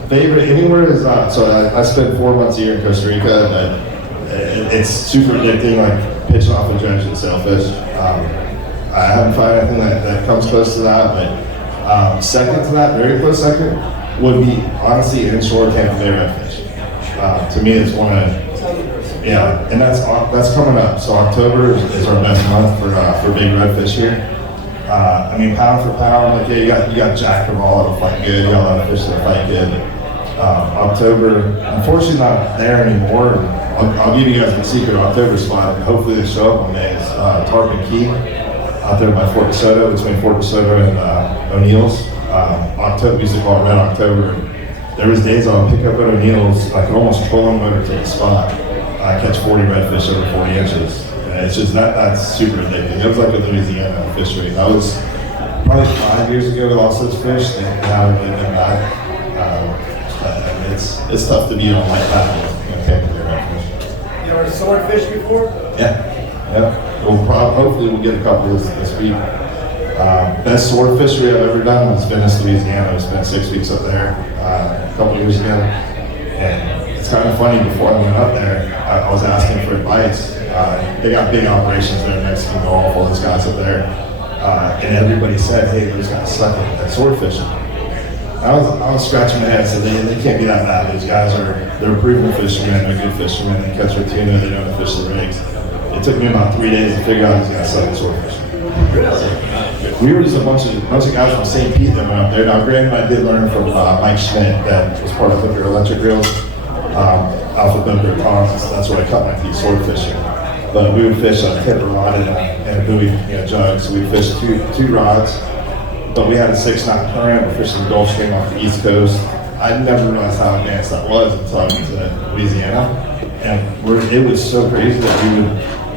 Favorite anywhere is, so I spent 4 months a year in Costa Rica, and it's super addicting, like pitching off a dredge and sailfish. I haven't found anything that comes close to that, but second to that, very close second, would be honestly inshore Tampa Bay redfish. To me, it's one of, and that's coming up. So October is our best month for big redfish here. I mean, pound for pound, like you got Jack Crevalle that'll fight good. You got a lot of fish that fight good. October, unfortunately, not there anymore. I'll give you guys a secret. October spot, and hopefully they show up on May. Is Tarpon Key out there by Fort DeSoto, between Fort DeSoto and O'Neill's. October, we used to call it Red October. There was days I would pick up at O'Neill's, I could almost troll them over to the spot. I catch 40 redfish over 40 inches. And it's just that's super addicting. It was like a Louisiana fishery. That was probably 5 years ago we lost those fish. They haven't really been back. It's tough to be on like that. Tampa Bay redfish. You ever swordfish before? Yeah. Hopefully we'll get a couple this week. Best sword fishery I've ever done was Venice, Louisiana. I spent 6 weeks up there a couple years ago. And it's kind of funny, before I went up there, I was asking for advice. They got big operations there, Mexican Gulf, all those guys up there. And everybody said, hey, those guys suck at sword fishing. I was scratching my head, so they can't be that bad. Those guys they're proven fishermen, they're good fishermen, they catch their tuna, they know how to fish the rigs. It took me about 3 days to figure out these guys suck at sword fishing. So, we were just a bunch of guys from St. Pete that went up there. Now, granted, I did learn from Mike Schmidt, that was part of Hooker Electric Reels, Alpha Bunker Ponds. That's where I cut my teeth sword fishing. But we would fish a tip rod and a buoy, jug. So we fished two rods, but we had a 6-knot current. We're fishing the Gulf Stream off the East Coast. I never realized how advanced that was until I went to Louisiana, and it was so crazy that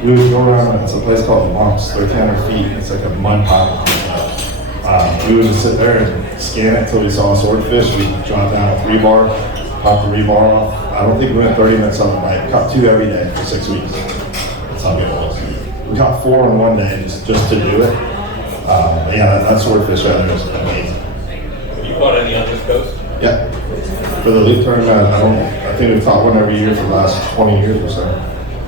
we would go around. It's a place called the Lumps, 1,300 feet. It's like a mud pile. We would just sit there and scan it until we saw a swordfish. We'd drop down a rebar, pop the rebar off. I don't think we went 30 minutes on the bite. Caught 2 every day for 6 weeks. That's how good it was. We caught 4 in one day just to do it. Yeah, that swordfish right there is amazing. Have you caught any on this coast? Yeah. For the loop tournament, I think we've caught one every year for the last 20 years or so.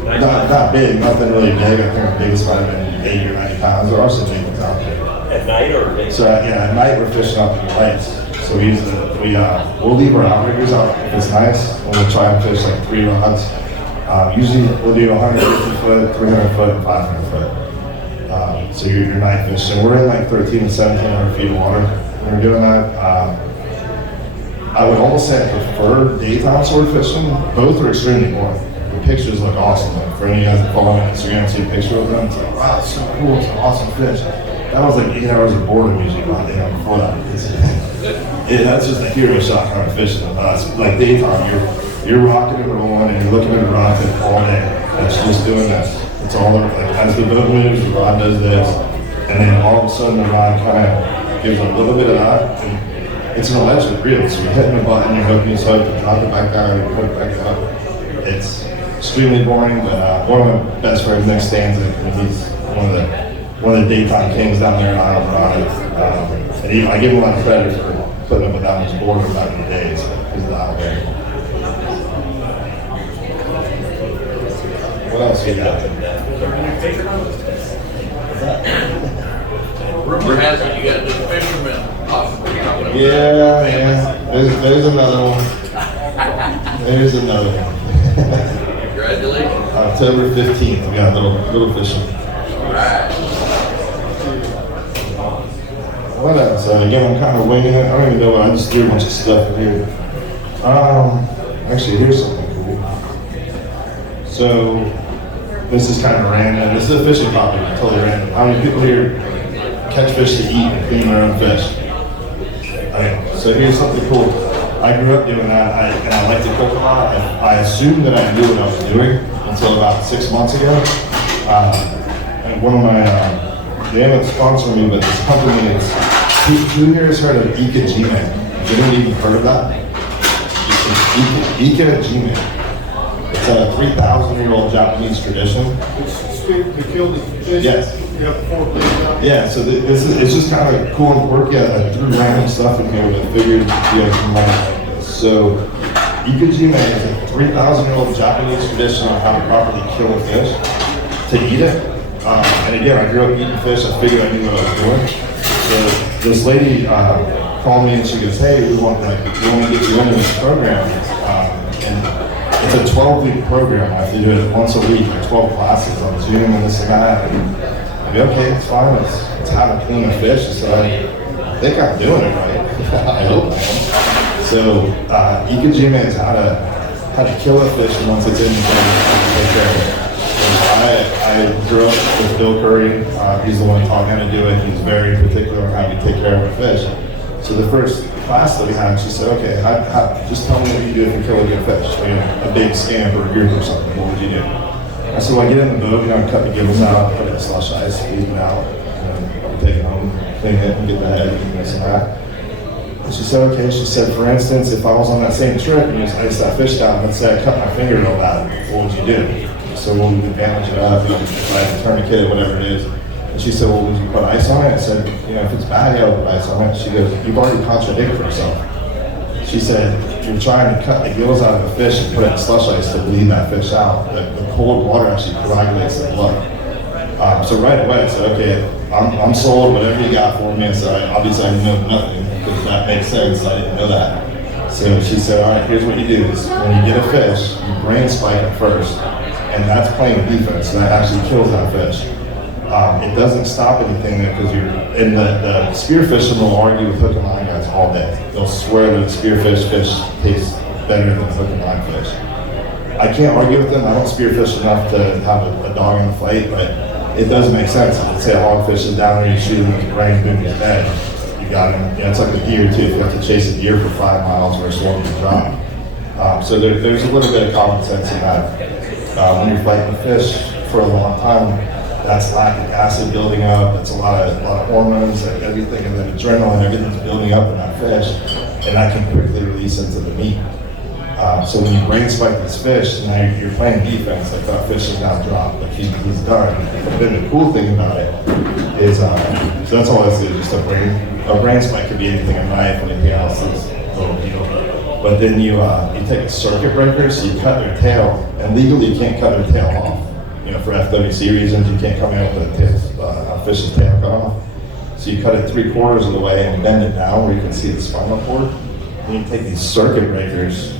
Not big, nothing really big. I think our biggest might have been 80 or 90 pounds. There are some big ones out there. At night or day? So yeah, at night we're fishing up in the lights. So we'll leave our outriggers out if it's nice, and we'll try and fish like 3 rods. Usually we'll do 150 foot, 300 foot, and 500 foot. So you're night fishing. We're in like 13 and 1700 feet of water when we're doing that. I would almost say I prefer daytime sword fishing. Both are extremely boring. The pictures look awesome. Like for any of you guys that follow on Instagram, see a picture of them, it's like, wow, it's so cool, it's an awesome fish. That was like 8 hours of boredom usually about the hour before that. That's just a hero shot kind of fishing. It's like daytime, you're rocking and rolling and you're looking at the rod tip all day. And it's just doing this. It's all like as the boat moves, the rod does this. And then all of a sudden the rod kind of gives a little bit of that. And it's an electric reel, so you're hitting the button, you're hooking yourself, you drop it back down, you put it back up. It's extremely boring, but one of my best friends, Nick Stanzik, and he's one of the daytime kings down there in Isle Rock. And I give him a lot of credit for putting up with that much boredom back in the days because of the Isle there. What else you got? Rumor has it you got the Fisherman possibly coming up. Yeah. There's another one. There's another one. Congratulations. October 15th, we got a little fishing. All right. What else? Again, I'm kind of winging it. I don't even know what, I just threw a bunch of stuff in here. Actually, here's something cool. So, this is kind of random. This is a fishing topic, totally random. How many people here catch fish to eat and clean their own fish? Okay, so here's something cool. I grew up doing that, and I like to cook a lot. I assumed that I knew what I was doing until about 6 months ago. And one of my, they haven't sponsored me, but this company is, who here has heard of Ikejime? Have you ever even heard of that? Ikejime. It's a 3,000-year-old Japanese tradition. They killed the fish. Yes. You have 4 days out. Yeah, so it's just kind of cool and quirky. I threw random stuff in here, but I figured you guys might like this. So, Ikejime is a 3,000-year-old Japanese tradition on how to properly kill a fish to eat it. And again, I grew up eating fish. I figured I knew what I was doing. So this lady called me and she goes, "Hey, we want to get you into this program." And it's a 12-week program. I have to do it once a week, like 12 classes on Zoom and this and that. And I'd be okay, it's fine. It's how to clean a fish. So I think I'm doing it right. I hope I am. So Ikejime is how to kill a fish once it's in the tank, take care of it. I grew up with Bill Curry. He's the one who taught me how to do it. He's very particular on how we take care of a fish. So the first class that we had, she said, "Okay, just tell me what you do if you kill a good fish, like a big scamp or a group or something. What would you do?" I said, "Well, I get in the boat, I cut the gills out, put it in slush ice, squeeze it out, and then take it home, clean it, and get the head and this and that." And she said, "Okay." She said, "For instance, if I was on that same trip and you just iced that fish down, let's say I cut my finger real bad, what would you do?" So we'll bandage it up, if I have a tourniquet or whatever it is. And she said, "Well, would you put ice on it?" I said, "If it's bad, yeah, I'll put ice on it." She goes, "You've already contradicted yourself." She said, "You're trying to cut the gills out of a fish and put it in slush ice to bleed that fish out. The cold water actually coagulates the blood." So right away I said, "Okay, I'm sold, whatever you got for me." So obviously I know nothing, because that makes sense, I didn't know that. So she said, "All right, here's what you do is when you get a fish, you brain spike it first. And that's playing defense, and that actually kills that fish. It doesn't stop anything there, because the spearfishermen will argue with hook and line guys all day. They'll swear that a spearfish fish tastes better than a hook and line fish. I can't argue with them. I don't spearfish enough to have a dog in the fight, but it does make sense. Let's say a hogfish is down there, you shoot him with the brain, boom, he's dead. You you got them. You know, it's like a deer too. If you have to chase a deer for 5 miles versus one to drop. So there's a little bit of common sense in that. When you're fighting a fish for a long time, that's lactic acid building up. That's a lot of hormones, and everything, and then adrenaline, everything's building up in that fish, and that can quickly release into the meat. So when you brain spike this fish, and now you're playing defense, like that fish is now dropped, like he's done. But then the cool thing about it is, so that's all this is, just a brain spike could be anything, a knife, anything else, is a little deal. But then you take a circuit breaker, so you cut their tail, and legally you can't cut their tail off. You know, for FWC reasons, you can't come out with a fish's tail cut off. So you cut it 3/4 of the way and bend it down where you can see the spinal cord. And you take these circuit breakers.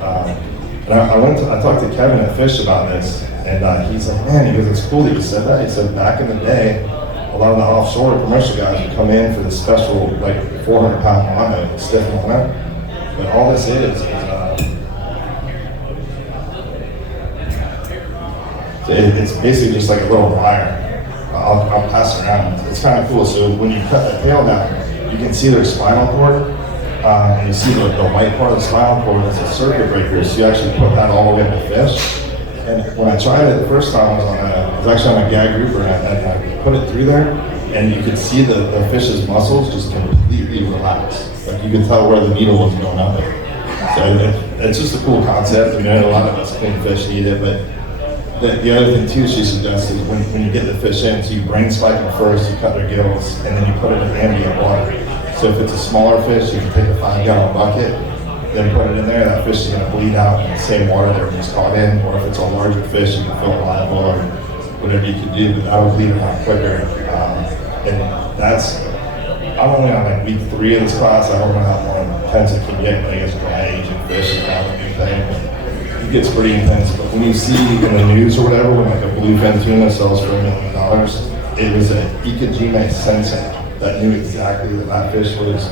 And I talked to Kevin at Fish about this, and he's like, man, he goes, it's cool that you said that. He said back in the day, a lot of the offshore commercial guys would come in for the special, like 400-pound mono, stiff mono. But all this is it's basically just like a little wire. I'll pass it around. It's kind of cool. So when you cut the tail down, you can see their spinal cord. And you see the white part of the spinal cord, that's a circuit breaker, so you actually put that all the way in the fish. And when I tried it the first time, I was actually on a gag grouper, and I put it through there, and you could see the fish's muscles just completely relax. Like you could tell where the needle was going up there. So it's just a cool concept. I mean, a lot of us clean fish need it, but the other thing too she suggested is when you get the fish in, so you brain spike them first, you cut their gills, and then you put it in ambient water. So if it's a smaller fish, you can take a 5-gallon bucket, then put it in there, that fish is going to bleed out in the same water that it was caught in. Or if it's a larger fish, you can fill it live or whatever you can do, but that will bleed them out quicker. And that's, I'm only on like week 3 of this class. I don't know how more intense it can get, but I guess dry aging fish is kind of a new thing. It gets pretty intense, but when you see in the news or whatever, when like a bluefin tuna sells for $1 million, it was an Ikejime sensei that knew exactly that fish was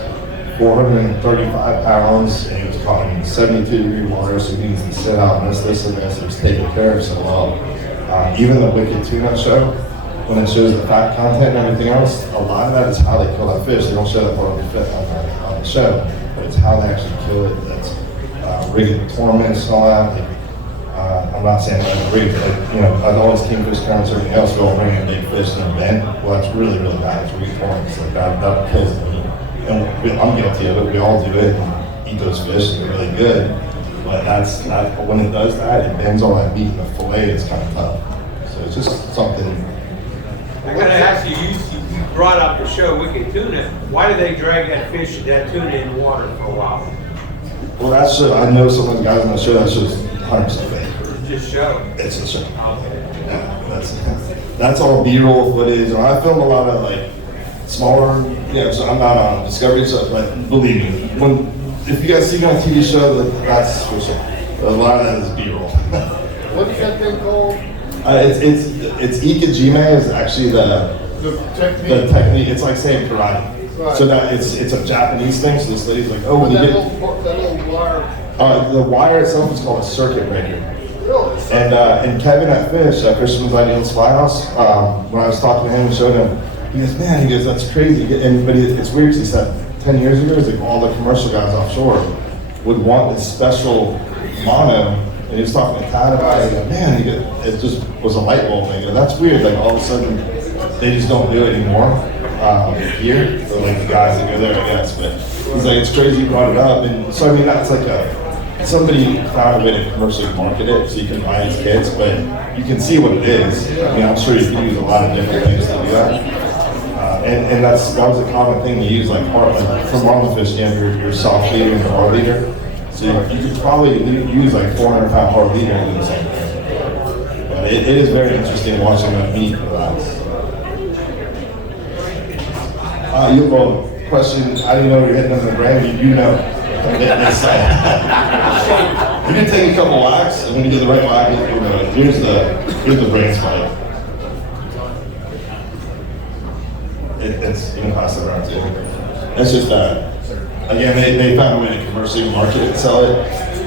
435 pounds, and it was caught in 72-degree water, so he needs to sit out and this, and this. It was taken care of so well. Even the Wicked Tuna show, when it shows the fat content and everything else, a lot of that is how they kill that fish. They don't show that part of the on the show, but it's how they actually kill it. That's rigged torments and all that. I'm not saying that's rigged, but you know, all these Kingfish tournaments and everything else, we all bring in big fish in a bin. Well, that's really, really bad. It's rigged torments. Like that kills the meat. And I'm guilty of it. We all do it and eat those fish, and they're really good. But when it does that, it bends all that meat in the fillet. It's kind of tough. So it's just something. I gotta ask you, you brought up the show Wicked Tuna. Why do they drag that tuna in the water for a while? Well, that's I know some of the guys on the show. That's just 100% fake. Just show. It's a show. Okay. Yeah, that's all B-roll footage. I film a lot of like smaller, so I'm not on Discovery stuff, but believe me, if you guys see me on a TV show, that's for sure. A lot of that is B-roll. What's that thing called? It's Ikejime is actually the technique. It's like saying karate. Right. So that it's a Japanese thing. So this lady's like, oh, when you that get little wire. the wire itself is called a circuit breaker. Really? And Kevin at Fish, at Fisherman's Ideal Spy House, when I was talking to him and showed him, he goes, man, he goes, that's crazy. But it's weird because he said 10 years ago, it's like all the commercial guys offshore would want this special mono. And he was talking to Tad about it. Like, man, it just was a light bulb. And that's weird. Like all of a sudden, they just don't do it anymore here. So like the guys that go there, I guess. But he's like, it's crazy you brought it up. And so I mean, that's like somebody found a way to commercially market it so you can buy these kits, but you can see what it is. I mean, I'm sure you can use a lot of different things to do that. And that was a common thing to use, like from marlinfish, you have your soft leader and your hard leader. So you could probably use like 400-pound hard leader and do the same thing. But it is very interesting watching that meat relax. Question, I didn't know you're hitting on the brand, you know. They say. You can take a couple whacks, and when you get the right whack, here's the brain spike. You can pass it around too. It's just that. Again, they found a way to commercially market it and sell it.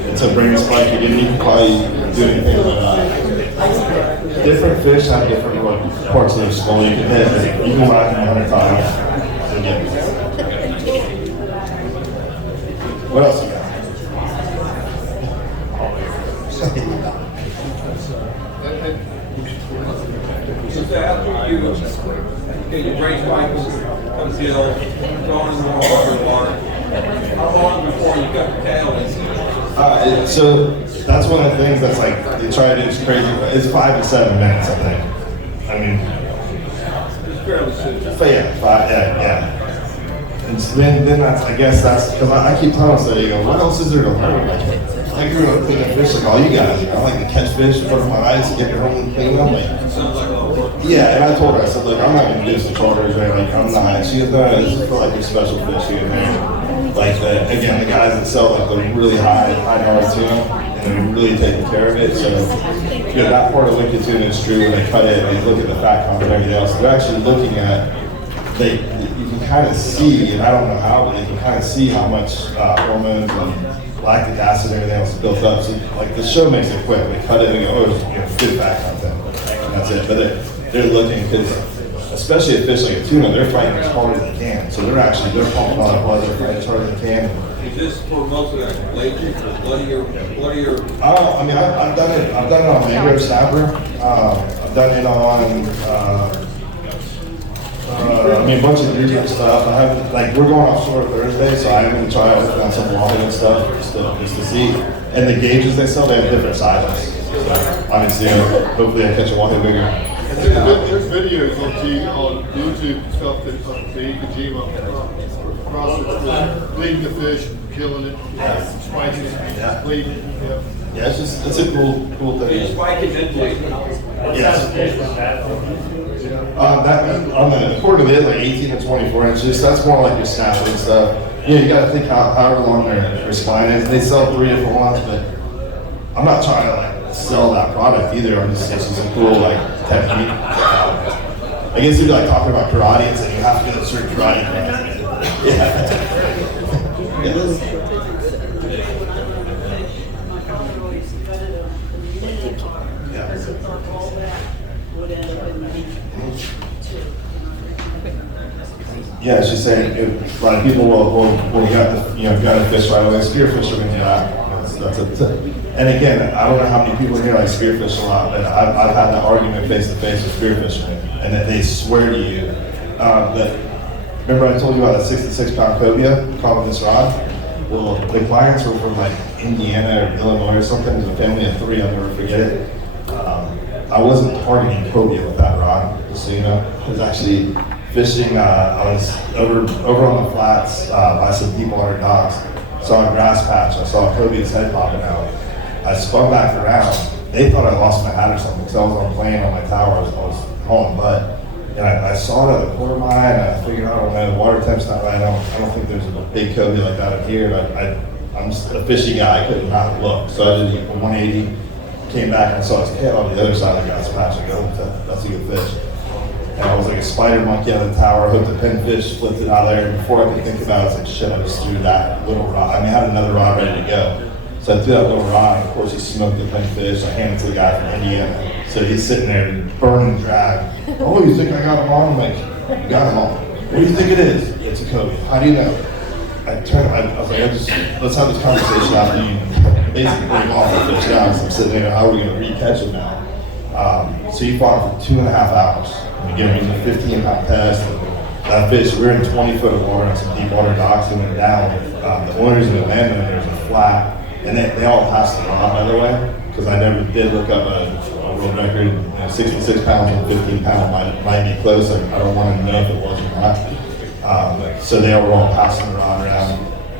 It's a brain spike. You didn't even probably do anything with that. Different fish have different parts of their skull you can hit. You can whack them 100 times. Again. What else you got? So after you raise rifles, come kill, throwing in the water, how long before you cut the tail? So that's one of the things that's like, they try to do is crazy. It's 5 to 7 minutes, I think. I mean, It's fairly soon. but yeah. And so then that's, I guess that's, because I keep telling us that, you go, what else is there to learn? Like, I grew up cleaning fish like all you guys, I like to catch fish, put them on my ice, get your home and clean them. Like, Sounds like a lot of work. yeah, and I told her, I said, look, I'm not gonna do this to charters or like, I'm not. She goes, no, this is for like your special fish here and there. Like again, the guys that sell like the really high dollar tuna, and they're really taking care of it. So, you know, that part of Lincoln tuna is true. When they cut it, they look at the fat content and everything else. They're actually looking at, you can kind of see, and I don't know how, but you can kind of see how much hormones and lactic acid and everything else is built up. So, like, the show makes it quick. They cut it and go, oh, it's good fat content. And that's it. But they're looking, because especially a fish like a tuna, they're fighting as hard as they can. So they're pumping all that blood, they're fighting as hard as they can. Is this for most of that latex or bloodier? I mean, I've done it on mangrove snapper. I've done it on, a bunch of different stuff. I haven't, like, we're going offshore Thursday, so I'm going to try out on some walleye and stuff just to see. And the gauges they sell, they have different sizes. So obviously, hopefully I catch a walleye bigger. There's videos on YouTube and stuff that the Kojima process bleeding the fish, killing it, spiking it, bleeding it. Yeah. Yeah, it's a cool thing. Spike it and bleed. Yes. That on the according to it, like 18 to 24 inches. That's more like your snapping and stuff. Yeah, you got to think however long their spine is. They sell 3 different ones, but I'm not trying to like sell that product either. It's just a cool like technique. I guess if you're like talking about karate and saying you have to get a certain karate. Yeah. Yeah, she's saying a lot of people will got to fish right away. Spearfish are going to do that. That's it. And again, I don't know how many people in here like spearfish a lot, but I've had that argument face to face with spearfishermen, and that they swear to you that. Remember I told you about that 66-pound cobia caught with this rod? Well, the clients were from like Indiana or Illinois or something. There's a family of 3. I'll never forget it. I wasn't targeting cobia with that rod, just so you know. I was actually fishing. I was over on the flats by some deep water docks. Saw a grass patch. I saw a cobia's head popping out. I spun back around. They thought I lost my hat or something because I was on plane on my tower. I was hauling butt. And I saw it at the corner of my eye, and I figured, I don't know, the water temp's not right. I don't think there's a big cobia like that up here. But I'm just a fishy guy. I couldn't not look. So I did a 180, came back and saw his tail on the other side of the grass patch. I go, that's a good fish. And I was like a spider monkey out of the tower, hooked a pinfish, flipped it out of there. And before I could think about it, I was like, shit, I just threw that little rod. I mean, I had another rod ready to go. So I threw that little rod, and of course he smoked the pinfish. I handed it to the guy from Indiana. So he's sitting there burning drag. Oh, you think I got him on? I'm like, you got him on. What do you think it is? It's a cobia. How do you know? I was like, let's have this conversation after you basically bring off the fish down. So I'm sitting there, how are we going to re-catch him now? So he fought for 2.5 hours. And again, it was a 15-pound test. That fish, we were in 20 foot of water on some deep water docks and went down. The owners and the landowners are flat. And they all passed the rod, by the way, because I never did look up a world record. 66 pounds and 15 pounds might be close. I don't want to know if it was or not. So they were all passing the rod around.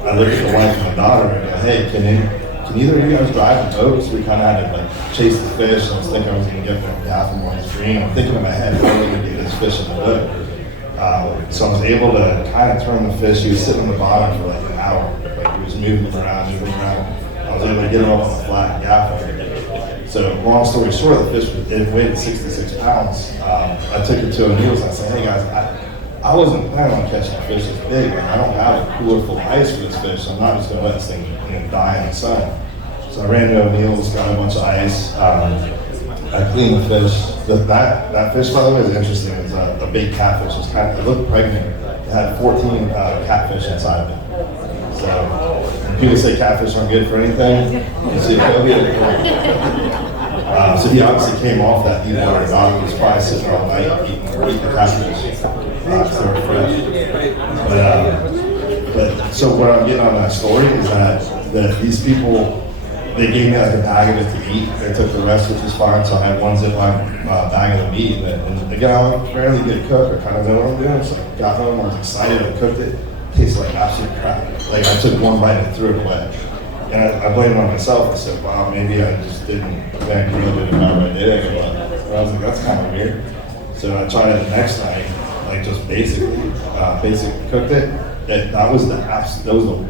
I looked at the wife and my daughter and I go, hey, can either of you guys drive the boat? So we kind of had to like chase the fish. I was thinking I was going to get them half and one green. I'm thinking in my head, how are we going to get this fish in the boat? So I was able to kind of turn the fish. He was sitting on the bottom for like an hour. Like he was moving around. I was able to get him up on the flat and gaff him. So long story short, the fish weighed 66 pounds. I took it to O'Neill's and I said, hey guys, I wasn't planning on catching a fish this big. I don't have a cooler full of ice for this fish, so I'm not just going to let this thing die in the sun. So I ran to O'Neill's, got a bunch of ice. I cleaned the fish. That fish, by the way, is interesting. It's a big catfish. It looked pregnant. It had 14 catfish inside of it. So people say catfish aren't good for anything. You see cobia. So he obviously came off that deep water dock. He was probably sitting all night eating the catfish. So they're fresh. But so what I'm getting on that story is that these people, they gave me like a bag of it to eat. They took the rest, which is fine. So I had one Ziploc bag of the meat. And again, I'm a fairly good cook. I kind of know what I'm doing. So I got home, I was excited. I cooked it. Tastes like absolute crap. Like I took one bite and threw it away. And I blamed it on myself. I said, wow, maybe I just didn't think a little bit about what I did. And I was like, that's kind of weird. So I tried it the next night, like just basic cooked it. That was the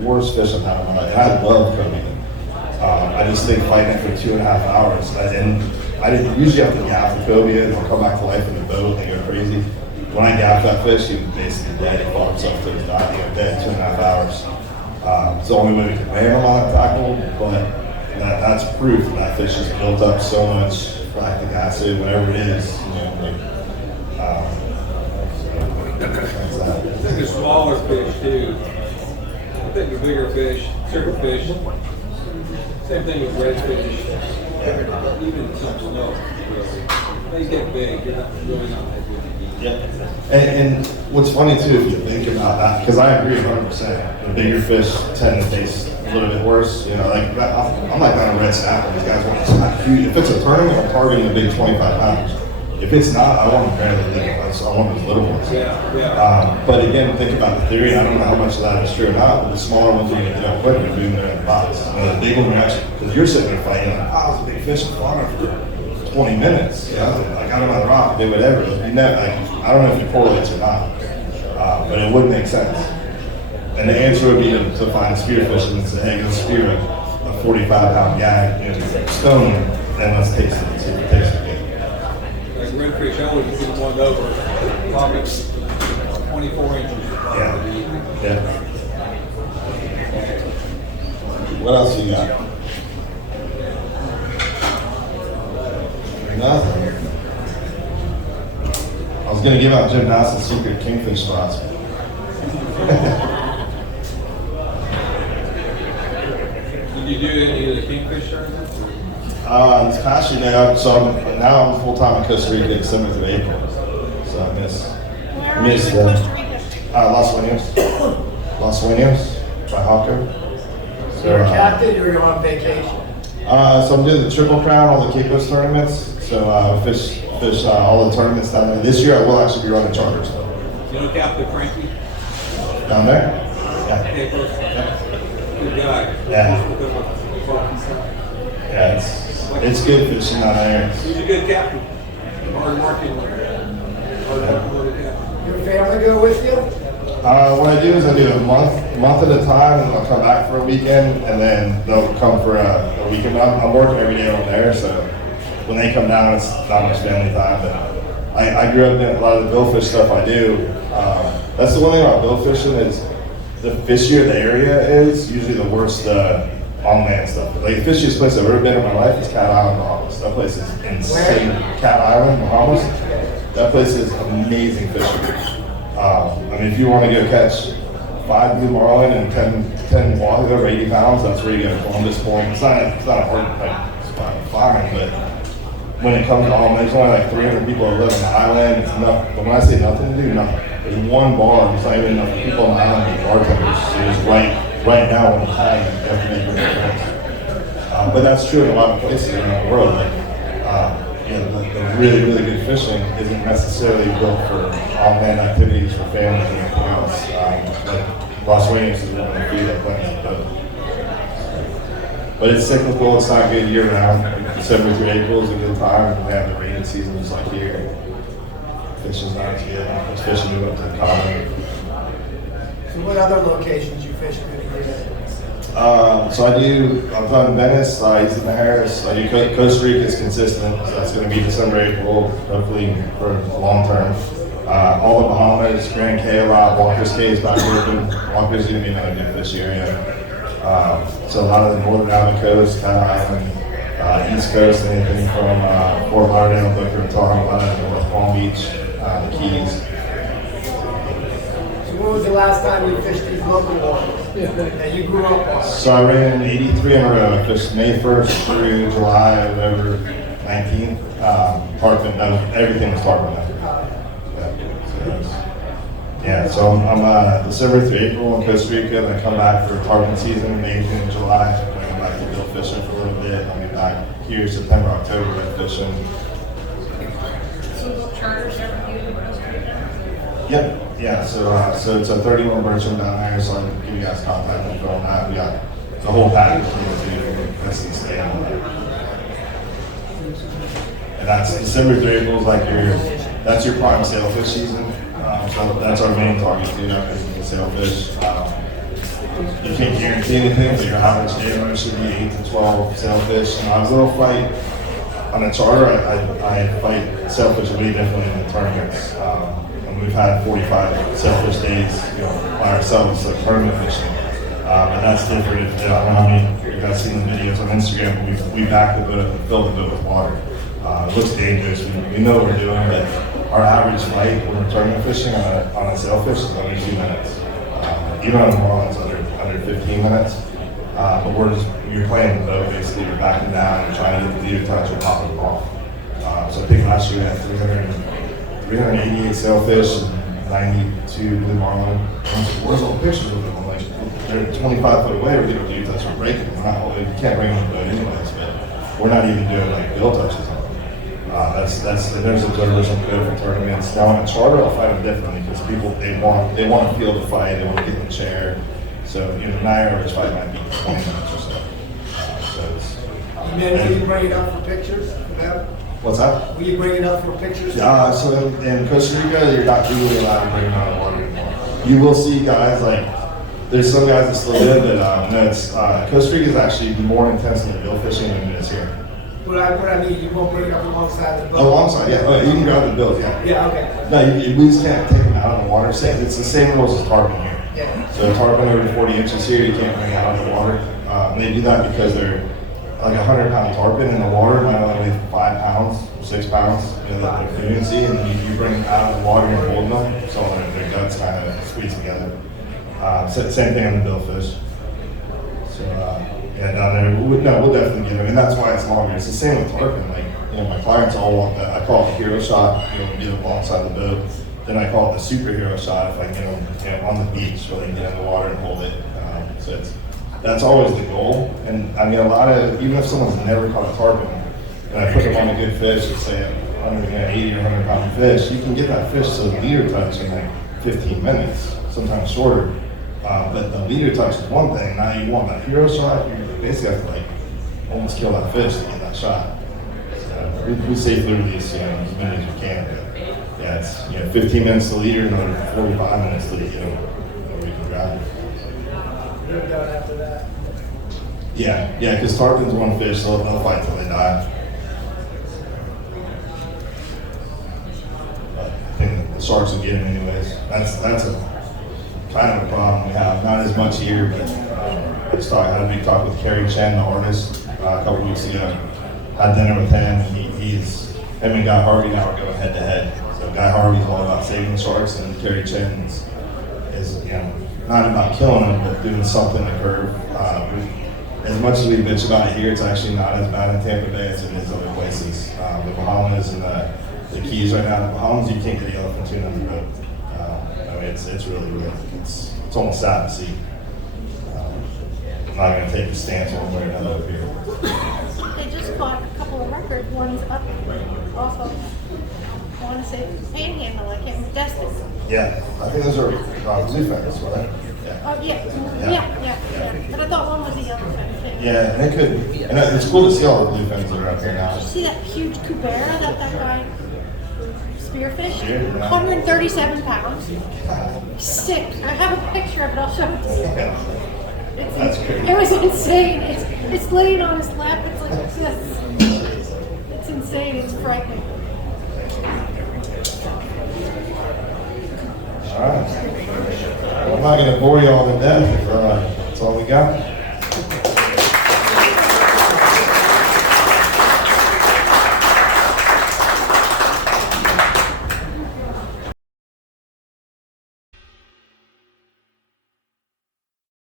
worst fish I've had in my life. And I love cooking it. I just stayed fighting it for 2.5 hours. And I didn't usually have to gaff the cobia and I'll come back to life in the boat and go crazy. When I gaffed that fish, he was basically dead. He fought himself to his body. He was dead 2.5 hours. It's the only way we could land him on that tackle, but that's proof that fish has built up so much lactic acid, whatever it is. I think the smaller fish too. I think the bigger fish, certain fish. Same thing with redfish. Even some snow. They get big. They're not really not that good. Yeah. And what's funny too, if you think about that, because I agree 100%. The bigger fish tend to taste a little bit worse. You know, like I'm like on a red snapper. These guys want to not huge. If it's a tournament, I'm targeting the big 25 pounders. If it's not, I want them barely little. I want those little ones. But again, think about the theory. I don't know how much of that is true or not, but the smaller ones are going to get up quicker, boom, they're in the box. And the big one, because you're sitting there fighting, like, oh, it's a big fish, I'm farming for 20 minutes. Yeah, I got him on the rock, do whatever. You know, like, I don't know if it correlates or not, but it would make sense. And the answer would be to find a spear fisherman and say, hey, go spear a 45-pound gag, stone, then let's taste it, see if it tastes good. Like redfish, I would put one over, probably 24 inches. Yeah. What else you got? Nothing. I was going to give out Jim Dawson's secret Kingfish spots. Did you do any of the Kingfish tournaments? This past year, so now I'm full-time in Costa Rica, December through April. So I miss Costa Rica? Los Williams by Hawker. So you're a captain or you're on vacation? So I'm doing the Triple Crown, all the Cape Coast tournaments. So fish all the tournaments down there. This year I will actually be running charters though. You know Captain Frankie? Down there? Yeah. Good guy. Yeah, it's good fishing down there. He's a good captain. Hard working little captain. Your family go with you? What I do is I do a month at a time, and I'll come back for a weekend, and then they'll come for a weekend. I'm working every day over there, so when they come down, it's not much family time. But I grew up doing a lot of the billfish stuff I do. That's the one thing about billfishing is the fishier the area is, usually the worse the on-land stuff. Like the fishiest place I've ever been in my life is Cat Island, Bahamas. That place is insane. Cat Island, Bahamas. That place is amazing fishing. I mean, if you want to go catch 5 blue marlin and 10 wahoo over 80 pounds, that's where you go to Columbus Point. It's not a hard spot to find, but when it comes to all, there's only like 300 people that live on the island. It's nothing. But when I say nothing to do, nothing. There's one bar. It's not even enough people on the island to be bartenders. So it's right now on the tag, you have to make a difference. But that's true in a lot of places around the world. Like, the really, really good fishing isn't necessarily built for on-land activities for families and anything else. Like Las Vegas is one of the few that plans to do it. But it's cyclical, it's not good year-round. December through April is a good time. We have the rainy season just like here. Fishing's not as good. It's fishing move up to the common. So what other locations you fish with? So I've done Venice, East Harris. I do Costa Rica is consistent, so that's going to be December, April, hopefully for long term. All the Bahamas, Grand Cay a lot, Walker's Cay is back open. Walker's going to be another good fish area. So a lot of the northern Alabama coast, Cat Island, East Coast, anything from Fort Lauderdale, Boca Raton, North Palm Beach, the Keys. So when was the last time you fished these local waters? that you grew up on? So I ran 83 in a row. I fished May 1st through July, whatever, 19th. Tarpon, everything was tarpon. So I'm December through April in Costa Rica, and I come back for tarpon season, May, June, July. I come back to bill fishing for a little bit. I'll be back here September, October fishing. Single charters every year in Costa Rica? Yep. Yeah. So it's a 31 version down there. So I can give you guys contact info on that. We got the whole package for this and stay on there. And that's December through April is like that's your prime sailfish season. So that's our main target too. Is the sailfish. You can't guarantee anything, but your average day limit should be 8 to 12 sailfish. And I will fight on a charter. I fight sailfish way differently in the tournaments. And we've had 45 sailfish days, by ourselves, like tournament fishing. And that's different. I don't know how many of you guys seen the videos on Instagram, but we back the boat and fill the boat with water. It looks dangerous. We know what we're doing, but our average flight when we're tournament fishing on a sailfish is under 2 minutes. Even on a marlin, it's under 15 minutes. But you're playing the boat basically. You're backing down and trying to get the leader touch or pop them off. So I think last year we had 388 sailfish and 92 blue marlin. Where's all the pictures of them? I'm like, they're 25 foot away. We're getting leader touch. We're breaking them. You can't bring them on the boat anyways, but we're not even doing like bill touches on them. There's observers on the boat for tournaments. Now on a charter, I'll fight them differently because people they want to feel the fight. They want to get in the chair. So 9 hours fight might be 20 minutes or so. Will you bring it up for pictures for them? What's that? Will you bring it up for pictures? So in Costa Rica, you're not legally allowed to bring them out of water anymore. You will see guys like, there's some guys that still live, but no, Costa Rica is actually more intense in the bill fishing than it is here. What I mean, you won't bring it up alongside the boat? Alongside, yeah. Oh, you can grab the bills, yeah. Yeah, okay. No, we just can't take them out of the water. It's the same rules as tarpon here. Yeah. So tarpon over 40 inches here, you can't bring out of the water. They do that because they're like 100-pound tarpon in the water might only weigh 5 pounds, 6 pounds, the community, and then you bring them out of the water and hold them, so their guts kind of squeeze together. Same thing on the billfish. So down there, we'll definitely get them, and that's why it's longer. It's the same with tarpon. Like my clients all want that. I call it the hero shot. Get them alongside the boat. Then I call it the superhero shot if I get them on the beach where they get in the water and hold it. So that's always the goal. And I mean, even if someone's never caught a tarpon, and I put them on a good fish, let's say 80 or 100 pound fish, you can get that fish to the leader touch in like 15 minutes, sometimes shorter. But the leader touch is one thing. Now you want that hero shot, you basically have to almost kill that fish to get that shot. So we safely release as many as we can. But yeah, it's 15 minutes to leader, another 45 minutes to where we can grab it. You're done after that. Yeah, because tarpon's one fish, so they'll fight till they die. But I think the sharks will get him anyways. That's a kind of a problem we have. Not as much here, but I had a big talk with Kerry Chen, the artist, a couple weeks ago. Had dinner with him. Him and Guy Harvey now are going head to head. So Guy Harvey's all about saving the sharks, and Kerry Chen is not about killing them, but doing something to curb. As much as we bitch about it here, it's actually not as bad in Tampa Bay as it is other places. The Bahamas and the Keys right now. The Bahamas, you can't get yellowfin tuna on the boat. It's really it's almost sad to see. I'm not going to take a stance one way or another up here. They just caught a couple of record ones up off of, I want to say Panhandle, I can't remember, Destin. Yeah, I think those are bluefins, right? Yeah. Oh, yeah. But I thought one was a yellowfin. Yeah, and it could be. And it's cool to see all the bluefins that are out here now. Did you see that huge cubera that guy spearfished? Yeah. 137 pounds. Sick. I have a picture of it, I'll show it to you. Yeah. That's crazy. It was insane. It's laying on his lap. It's like this. It's insane. It's frightening. All right. Well, I'm not going to bore you all to death. That's all we got.